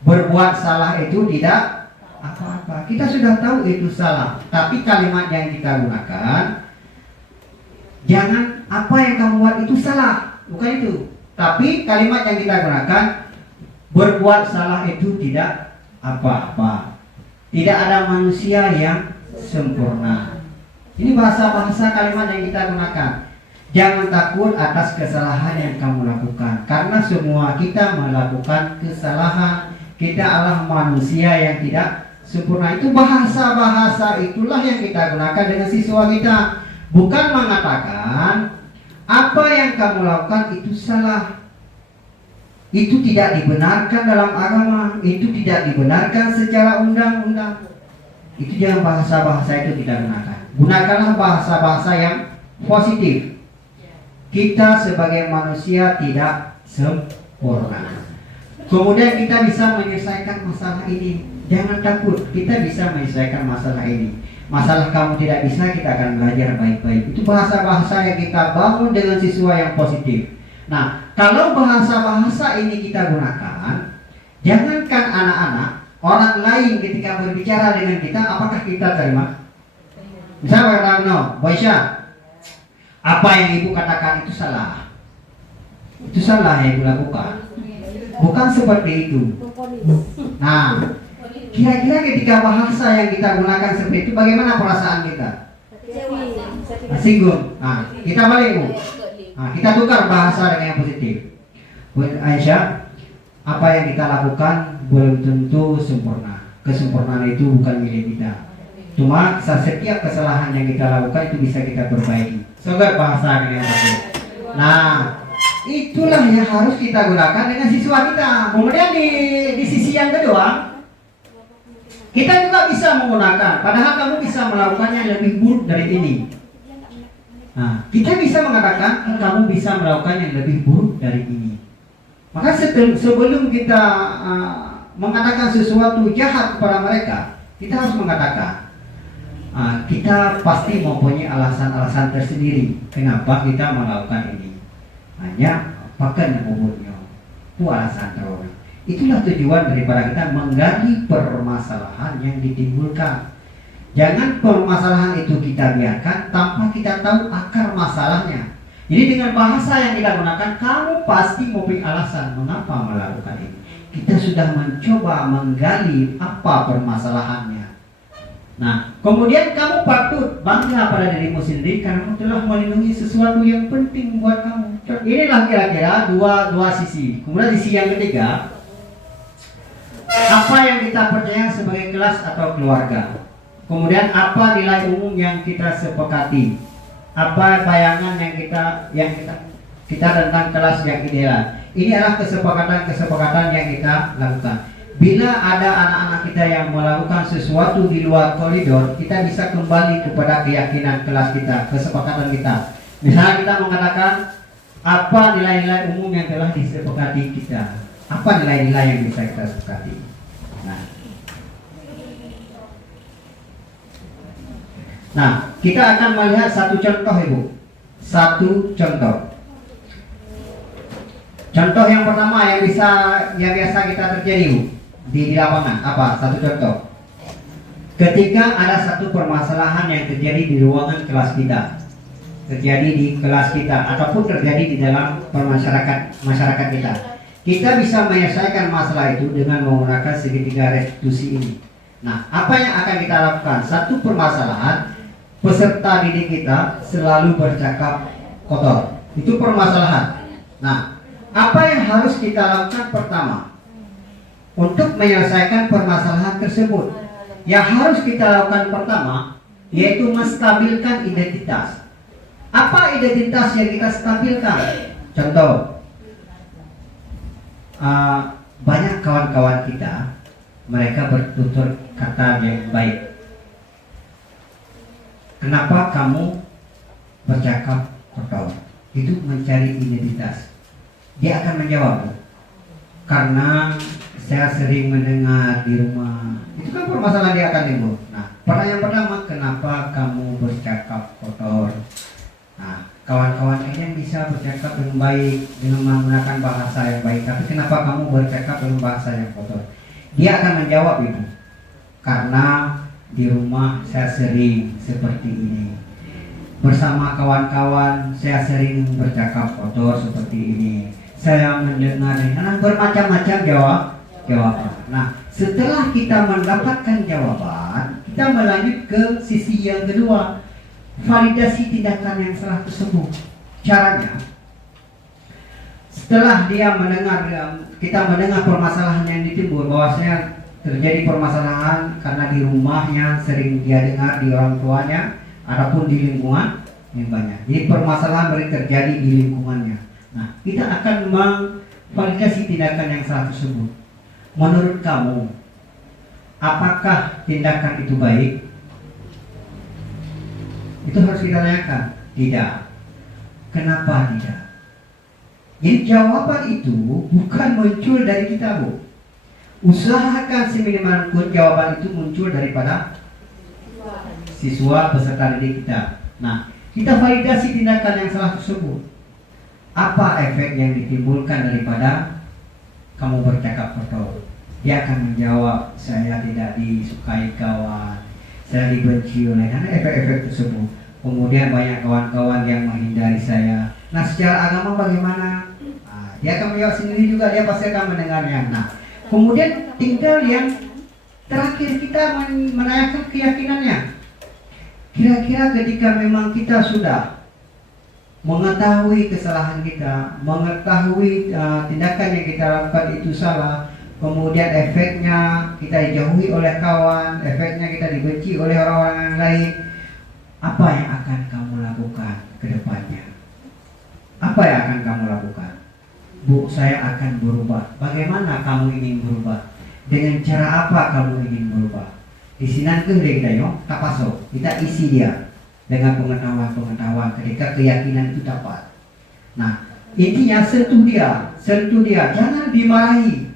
Berbuat salah itu tidak apa-apa. Kita sudah tahu itu salah, tapi kalimat yang kita gunakan, jangan apa yang kamu buat itu salah, bukan itu. Tapi kalimat yang kita gunakan, berbuat salah itu tidak apa-apa. Tidak ada manusia yang sempurna. Ini bahasa-bahasa kalimat yang kita gunakan. Jangan takut atas kesalahan yang kamu lakukan, karena semua kita melakukan kesalahan. Kita adalah manusia yang tidak sempurna. Itu bahasa-bahasa itulah yang kita gunakan dengan siswa kita. Bukan mengatakan apa yang kamu lakukan itu salah. Itu tidak dibenarkan dalam agama. Itu tidak dibenarkan secara undang-undang. Itu jangan bahasa-bahasa itu kita gunakan. Gunakanlah bahasa-bahasa yang positif. Kita sebagai manusia tidak sempurna. Kemudian kita bisa menyelesaikan masalah ini. Jangan takut, kita bisa menyelesaikan masalah ini. Masalah kamu tidak bisa, kita akan belajar baik-baik. Itu bahasa-bahasa yang kita bangun dengan siswa yang positif. Nah, kalau bahasa-bahasa ini kita gunakan, jangankan anak-anak, orang lain ketika berbicara dengan kita, apakah kita terima? Misalnya, Boisha, apa yang ibu katakan itu salah. Itu salah yang ibu lakukan. Bukan seperti itu. Nah, kira-kira ketika bahasa yang kita gunakan seperti itu, bagaimana perasaan kita? Singgung. Nah, kita balik bu. Nah, kita tukar bahasa dengan yang positif. Bu Aisyah, apa yang kita lakukan belum tentu sempurna. Kesempurnaan itu bukan milik kita. Cuma setiap kesalahan yang kita lakukan itu bisa kita perbaiki. Sobat bahasa dengan yang positif. Nah, itulah yang harus kita gunakan dengan siswa kita. Kemudian di sisi yang kedua, kita juga bisa menggunakan, padahal kamu bisa melakukannya lebih buruk dari ini. Nah, kita bisa mengatakan kamu bisa melakukan yang lebih buruk dari ini. Maka sebelum kita mengatakan sesuatu jahat kepada mereka, kita harus mengatakan kita pasti mempunyai alasan-alasan tersendiri kenapa kita melakukan ini. Hanya pakai umurnya, itu alasan terus. Itulah tujuan daripada kita menggali permasalahan yang ditimbulkan. Jangan permasalahan itu kita biarkan tanpa kita tahu akar masalahnya. Jadi dengan bahasa yang kita gunakan, kamu pasti mempunyai alasan mengapa melakukan ini. Kita sudah mencoba menggali apa permasalahannya. Nah, kemudian kamu patut bangga pada dirimu sendiri karena kamu telah melindungi sesuatu yang penting buat kamu. Inilah kira-kira dua sisi. Kemudian sisi yang ketiga, apa yang kita percaya sebagai kelas atau keluarga. Kemudian apa nilai umum yang kita sepakati. Apa bayangan yang kita tentang kelas yang ideal. Ini adalah kesepakatan yang kita lakukan. Bila ada anak-anak kita yang melakukan sesuatu di luar koridor, kita bisa kembali kepada keyakinan kelas kita, kesepakatan kita. Misalnya kita mengatakan apa nilai-nilai umum yang telah disepakati kita. Apa nilai-nilai yang bisa kita sepakati. Nah, kita akan melihat satu contoh ibu. Satu contoh. Contoh yang pertama yang biasa kita terjadi ibu di lapangan. Apa? Satu contoh. Ketika ada satu permasalahan yang terjadi di ruangan kelas kita, terjadi di kelas kita ataupun terjadi di dalam masyarakat kita, kita bisa menyelesaikan masalah itu dengan menggunakan segitiga restitusi ini. Nah, apa yang akan kita lakukan? Satu permasalahan, peserta didik kita selalu bercakap kotor. Itu permasalahan. Nah, apa yang harus kita lakukan pertama? Untuk menyelesaikan permasalahan tersebut, yang harus kita lakukan pertama yaitu menstabilkan identitas. Apa identitas yang kita stabilkan? Contoh, banyak kawan-kawan kita, mereka bertutur kata yang baik. Kenapa kamu bercakap kotor? Itu mencari identitas. Dia akan menjawab, karena saya sering mendengar di rumah. Itu kan permasalahan dia akan timbul. Nah, pertanyaan pertama, kenapa kamu bercakap kotor? Nah, kawan-kawan kalian bisa bercakap dengan baik, dengan menggunakan bahasa yang baik, tapi kenapa kamu bercakap dengan bahasa yang kotor? Dia akan menjawab itu, karena di rumah saya sering seperti ini. Bersama kawan-kawan saya sering bercakap kotor seperti ini. Saya mendengar dengan bermacam-macam jawaban. Nah, setelah kita mendapatkan jawaban, kita melanjut ke sisi yang kedua, validasi tindakan yang salah tersebut. Caranya, setelah kita mendengar permasalahan yang ditimbul, bahwasanya terjadi permasalahan karena di rumahnya sering dia dengar di orang tuanya ataupun di lingkungan yang banyak. Jadi permasalahan terjadi di lingkungannya. Nah, kita akan memvalidasi tindakan yang salah tersebut. Menurut kamu, apakah tindakan itu baik? Itu harus kita tanyakan. Tidak. Kenapa tidak? Jadi jawaban itu bukan muncul dari kita, Bu. Usahakan seminimal mungkin jawaban itu muncul daripada siswa peserta didik kita. Nah, kita validasi tindakan yang salah tersebut. Apa efek yang ditimbulkan daripada kamu bercakap kotor? Dia akan menjawab, saya tidak disukai kawan, saya dibenci oleh, karena efek-efek tersebut. kemudian banyak kawan-kawan yang menghindari saya. Nah, secara agama bagaimana? Nah, dia akan menjawab sendiri juga, dia pasti akan mendengarnya. Nah, kemudian tinggal yang terakhir, kita menanyakan keyakinannya. Kira-kira ketika memang kita sudah mengetahui kesalahan kita, mengetahui tindakan yang kita lakukan itu salah, kemudian efeknya kita dijauhi oleh kawan, efeknya kita dibenci oleh orang-orang yang lain, apa yang akan kamu lakukan ke depannya? Apa yang akan kamu lakukan? Bu, saya akan berubah. Bagaimana kamu ingin berubah? Dengan cara apa kamu ingin berubah? Di sini kita kapaso, kita isi dia dengan pengetahuan-pengetahuan ketika keyakinan itu dapat. Nah, intinya sentuh dia, jangan dimarahi.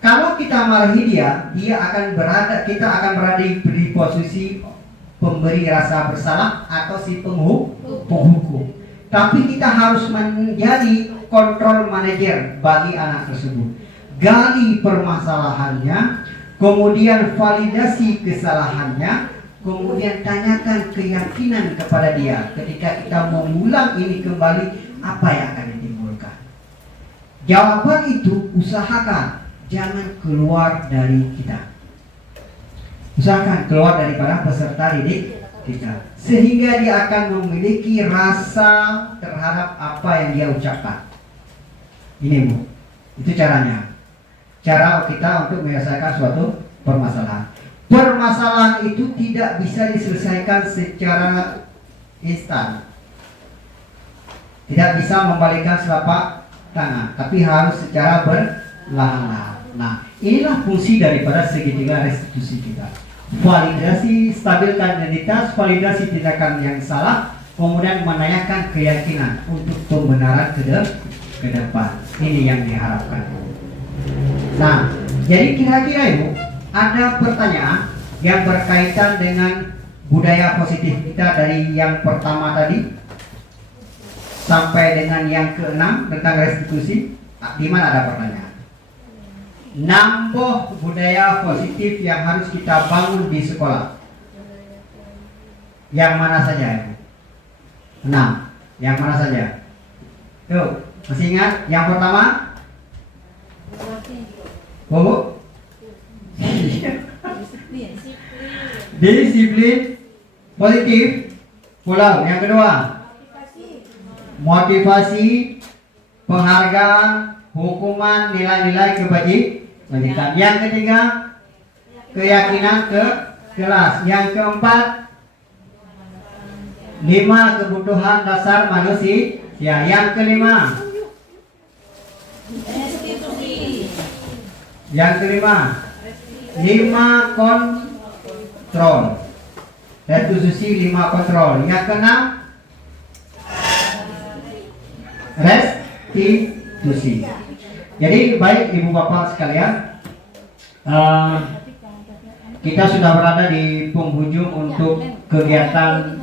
Kalau kita marahi dia, kita akan berada di posisi pemberi rasa bersalah atau si penghukum. Tapi kita harus menjadi kontrol manajer bagi anak tersebut. Gali permasalahannya, kemudian validasi kesalahannya, kemudian tanyakan keyakinan kepada dia. Ketika kita mengulang ini kembali, apa yang akan ditimbulkan? Jawaban itu usahakan jangan keluar dari kita. Usahakan keluar daripada peserta didik kita, sehingga dia akan memiliki rasa terhadap apa yang dia ucapkan. Ini Bu, itu caranya. Cara kita untuk menyelesaikan suatu permasalahan. Permasalahan itu tidak bisa diselesaikan secara instan. Tidak bisa membalikkan telapak tangan, tapi harus secara perlahan-lahan. Nah, inilah fungsi daripada segitiga restitusi kita. Validasi, stabilkan identitas, validasi tindakan yang salah, kemudian menanyakan keyakinan untuk pembenaran ke depan. Ini yang diharapkan. Nah, jadi kira-kira Ibu, ada pertanyaan yang berkaitan dengan budaya positif kita dari yang pertama tadi sampai dengan yang keenam tentang restitusi. Di mana ada pertanyaan? Namboh budaya positif yang harus kita bangun di sekolah. Yang mana saja Ibu? 6. Yang mana saja? Tuh, masih ingat yang pertama? Bu? Disiplin positif. Pulau. Yang kedua, motivasi, penghargaan, hukuman, nilai-nilai kebajikan. Yang ketiga, keyakinan ke kelas. Yang keempat, 5 kebutuhan dasar manusia. Yang kelima, yang kelima, 5 kontrol. Restitusi 5 kontrol. Yang keenam, restitusi. Jadi baik Ibu Bapak sekalian, kita sudah berada di penghujung untuk kegiatan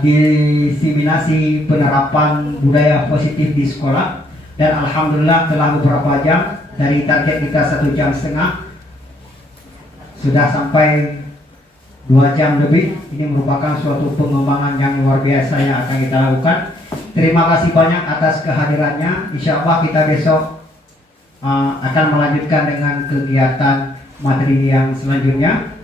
diseminasi penerapan budaya positif di sekolah, dan alhamdulillah telah beberapa jam dari target kita 1,5 jam sudah sampai 2 jam lebih. Ini merupakan suatu pengembangan yang luar biasa yang akan kita lakukan. Terima kasih banyak atas kehadirannya. Insya Allah kita besok akan melanjutkan dengan kegiatan materi yang selanjutnya.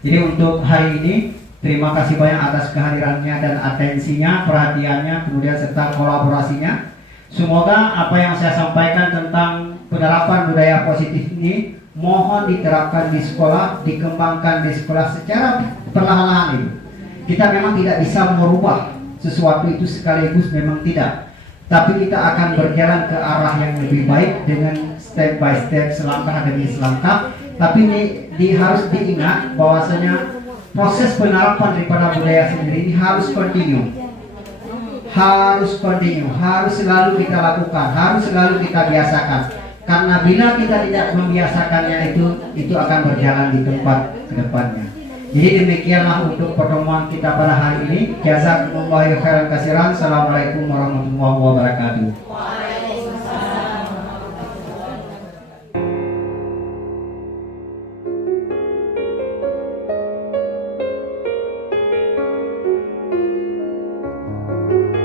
Jadi untuk hari ini terima kasih banyak atas kehadirannya dan atensinya, perhatiannya, kemudian serta kolaborasinya. Semoga apa yang saya sampaikan tentang penerapan budaya positif ini mohon diterapkan di sekolah, dikembangkan di sekolah secara perlahan-lahan. Kita memang tidak bisa merubah sesuatu itu sekaligus, memang tidak. Tapi kita akan berjalan ke arah yang lebih baik dengan step by step, selangkah demi selangkah. Tapi ini harus diingat bahwasanya proses penerapan daripada budaya sendiri ini harus continue. Harus selalu kita lakukan, harus selalu kita biasakan. Karena bila kita tidak membiasakannya itu akan berjalan di tempat ke depannya. Jadi demikianlah untuk pertemuan kita pada hari ini. Jazakumullahu khairan katsiran. Assalamualaikum warahmatullahi wabarakatuh.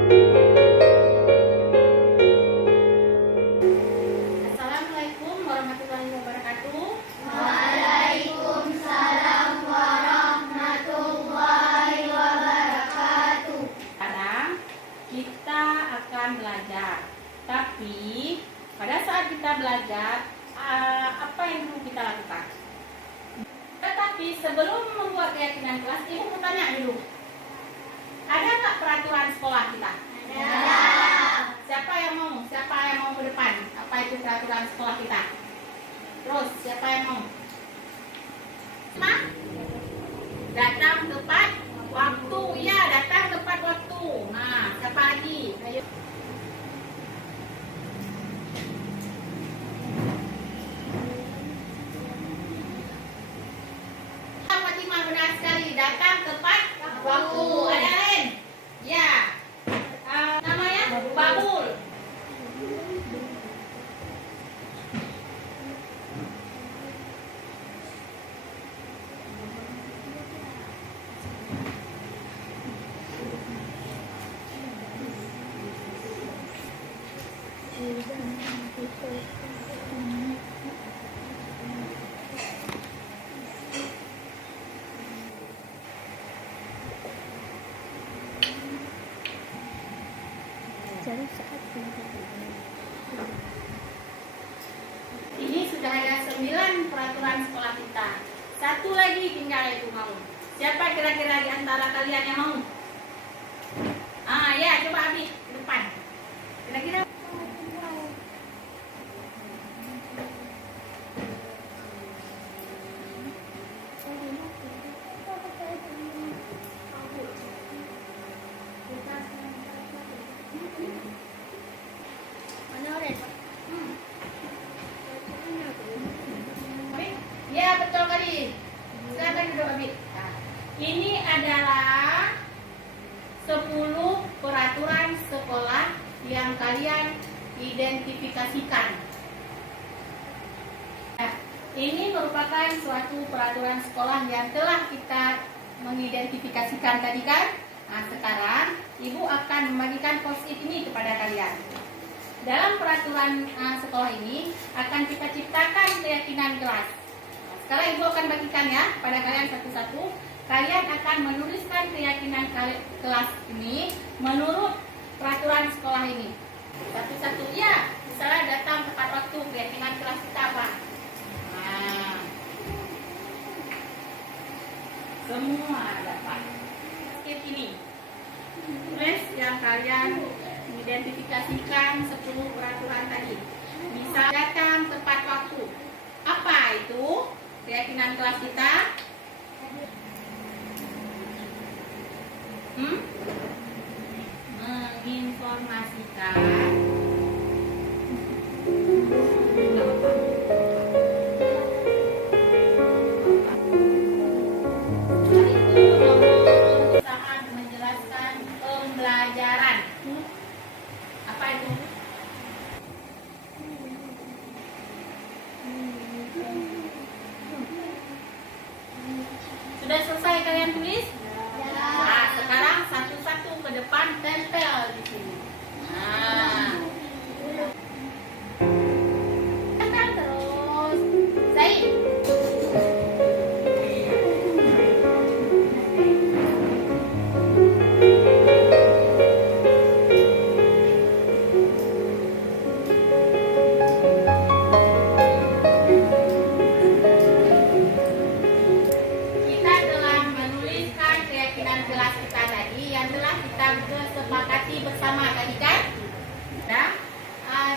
Assalamualaikum warahmatullahi wabarakatuh. Waalaikumsalam warahmatullahi wabarakatuh. Sekarang kita akan belajar. Tapi pada saat kita belajar, apa yang dulu kita lakukan? Tetapi sebelum membuat keyakinan kelas, ibu mau tanya dulu. Ada nggak peraturan sekolah kita? Ada. Siapa yang mau? Siapa yang mau ke depan? Apa itu peraturan sekolah kita? Terus siapa yang mau? Datang tepat waktu. Ya, datang tepat waktu. Nah, siapa lagi? Ayo. Fatimah benar sekali. Datang tepat waktu. Ada lain? Ya. Namanya Babul. Ini sudah ada 9 peraturan sekolah kita. Satu lagi tinggal itu mau. Siapa kira-kira di antara kalian yang mau? Ya, coba Abi ke depan. Kira-kira ya, betul kali. Silakan duduk, Abi. Nah, ini adalah 10 peraturan sekolah yang kalian identifikasikan. Nah, ini merupakan suatu peraturan sekolah yang telah kita mengidentifikasikan tadi kan? Nah, sekarang Ibu akan membagikan post-it ini kepada kalian. Dalam peraturan sekolah ini akan kita ciptakan keyakinan kelas. Sekarang Ibu akan bagikan ya pada kalian satu-satu. Kalian akan menuliskan keyakinan kelas ini menurut peraturan sekolah ini. Satu-satu ya. Misalnya datang tepat waktu, keyakinan kelas kita apa? Nah, semua dapat. Skip ini. Tulis yang kalian identifikasikan 10 peraturan tadi. Bisa datang tepat waktu. Apa itu? Keyakinan kelas kita menginformasikan usaha menjelaskan pembelajaran. Apa itu? Sudah selesai kalian tulis? Nah, sekarang satu-satu ke depan tempel di sini. Nah, tempel terus. Zaid. Kita telah menuliskan keyakinan kelas kita tadi yang telah kita sepakati bersama tadi kan? Nah,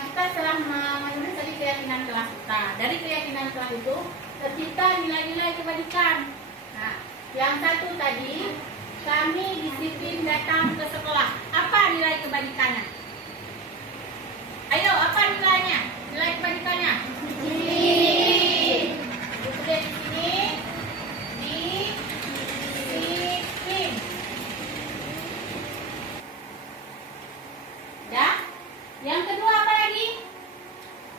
kita telah menulis tadi keyakinan kelas kita. Dari keyakinan kelas itu tercipta nilai-nilai kebaikan. Nah, yang satu tadi, kami disiplin datang ke sekolah. Apa nilai kebaikannya? Ayo, apa nilainya? Nilai kebaikannya? Ditulis di sini. Disiplin. Ya. Yang kedua apa lagi?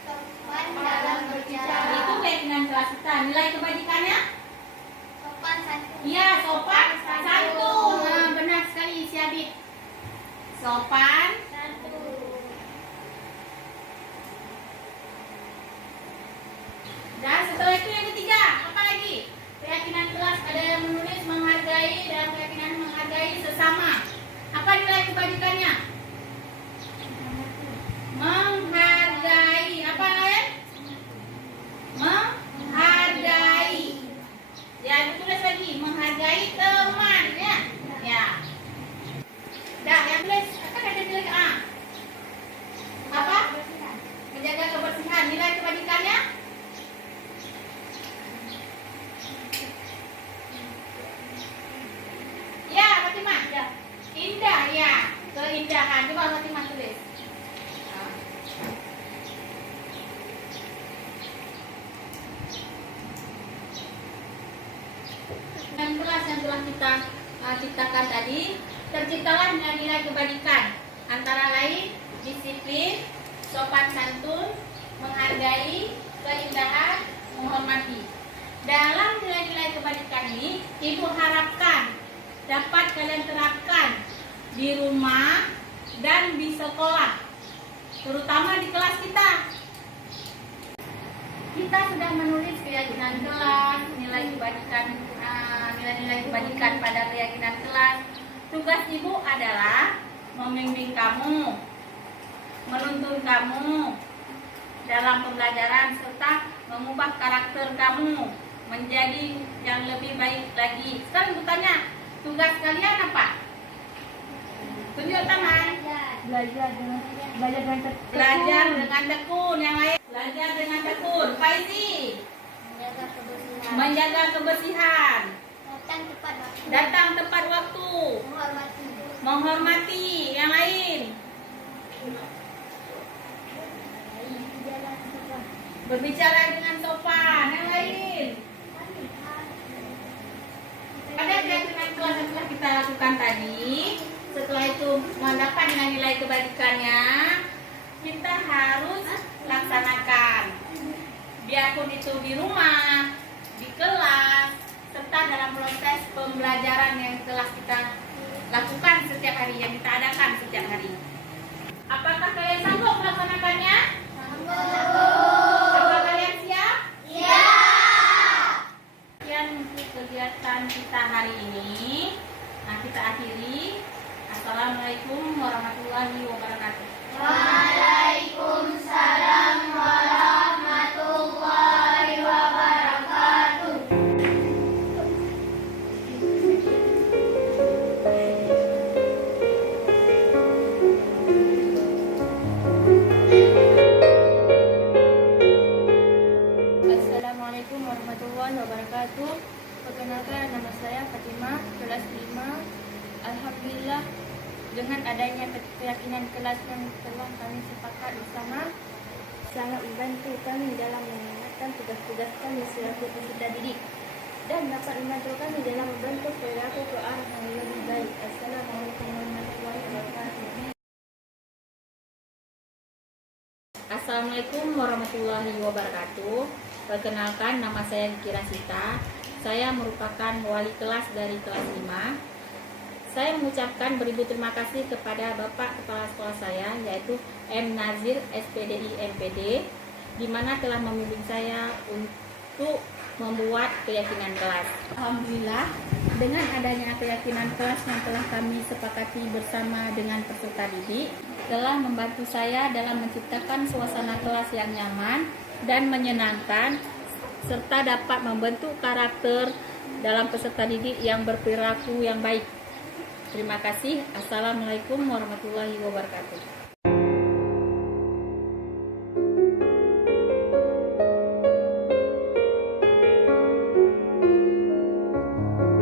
Sopan dalam berbicara. Itu keyakinan kelas kita. Nilai kebaikannya? Sopan santun. Iya, sopan santun. Nah, benar sekali si Abid. sopan, dan setelah itu yang ketiga, apa lagi? Keyakinan kelas ada yang menulis menghargai dan keyakinan menghargai sesama. Apa nilai kebajikannya? Menghargai. Apa lain? Menghargai. Ya, ditulis lagi. Menghargai teman. Ya. Ya. Dah, yang tulis. Kan ada nilai A. Apa? Menjaga kebersihan. Nilai kebajikannya? Ya, Fatimah. Ya. Indah, ya. Keindahan. Coba Fatimah tulis. Dan kelas yang telah kita ciptakan tadi, terciptalah nilai-nilai kebajikan, antara lain disiplin, sopan santun, menghargai, keindahan, menghormati. Dalam nilai-nilai kebajikan ini, Ibu harapkan dapat kalian terapkan di rumah dan di sekolah, terutama di kelas kita. Kita sudah menulis keyakinan kelas, nilai-nilai kebajikan pada keyakinan kelas. Tugas Ibu adalah membimbing kamu, menuntun kamu dalam pembelajaran, serta mengubah karakter kamu menjadi yang lebih baik lagi. Sekarang Ibu tanya, tugas kalian apa? Tunjuk tangan. Belajar Belajar dengan tekun. Yang lain belajar dengan tekun. Faizi, menjaga kebersihan, menjaga kebersihan, datang tepat waktu, datang tepat waktu, menghormati, menghormati. Yang lain jalan sopan, berbicara dengan sopan. Yang lain ada keyakinan kelas yang telah kita lakukan tadi. Setelah itu mendapat nilai kebajikannya, kita harus laksanakan, biarpun itu di rumah, di kelas, serta dalam proses pembelajaran yang telah kita lakukan setiap hari, yang kita adakan setiap hari. Apakah kalian sanggup melaksanakannya? Apakah kalian siap? Sekian untuk kegiatan kita hari ini. Nah, kita akhiri. Assalamualaikum warahmatullahi wabarakatuh. Waalaikumsalam warahmatullahi wabarakatuh. Assalamualaikum warahmatullahi wabarakatuh. Perkenalkan, nama saya Fatimah, kelas 5. Alhamdulillah, dengan adanya keyakinan kelas yang telah kami sepakat bersama, sangat membantu kami dalam mengingatkan tugas-tugas kami selaku peserta didik dan dapat membantu kami dalam membentuk perilaku ke arah yang lebih baik. Assalamualaikum warahmatullahi wabarakatuh. Assalamualaikum warahmatullahi wabarakatuh. Perkenalkan, nama saya Kira Sita. Saya merupakan wali kelas dari kelas 5. Saya mengucapkan beribu terima kasih kepada Bapak Kepala Sekolah saya, yaitu M. Nazir, SPDI MPD, di mana telah membimbing saya untuk membuat keyakinan kelas. Alhamdulillah, dengan adanya keyakinan kelas yang telah kami sepakati bersama dengan peserta didik, telah membantu saya dalam menciptakan suasana kelas yang nyaman dan menyenangkan, serta dapat membentuk karakter dalam peserta didik yang berperilaku yang baik. Terima kasih. Assalamualaikum warahmatullahi wabarakatuh.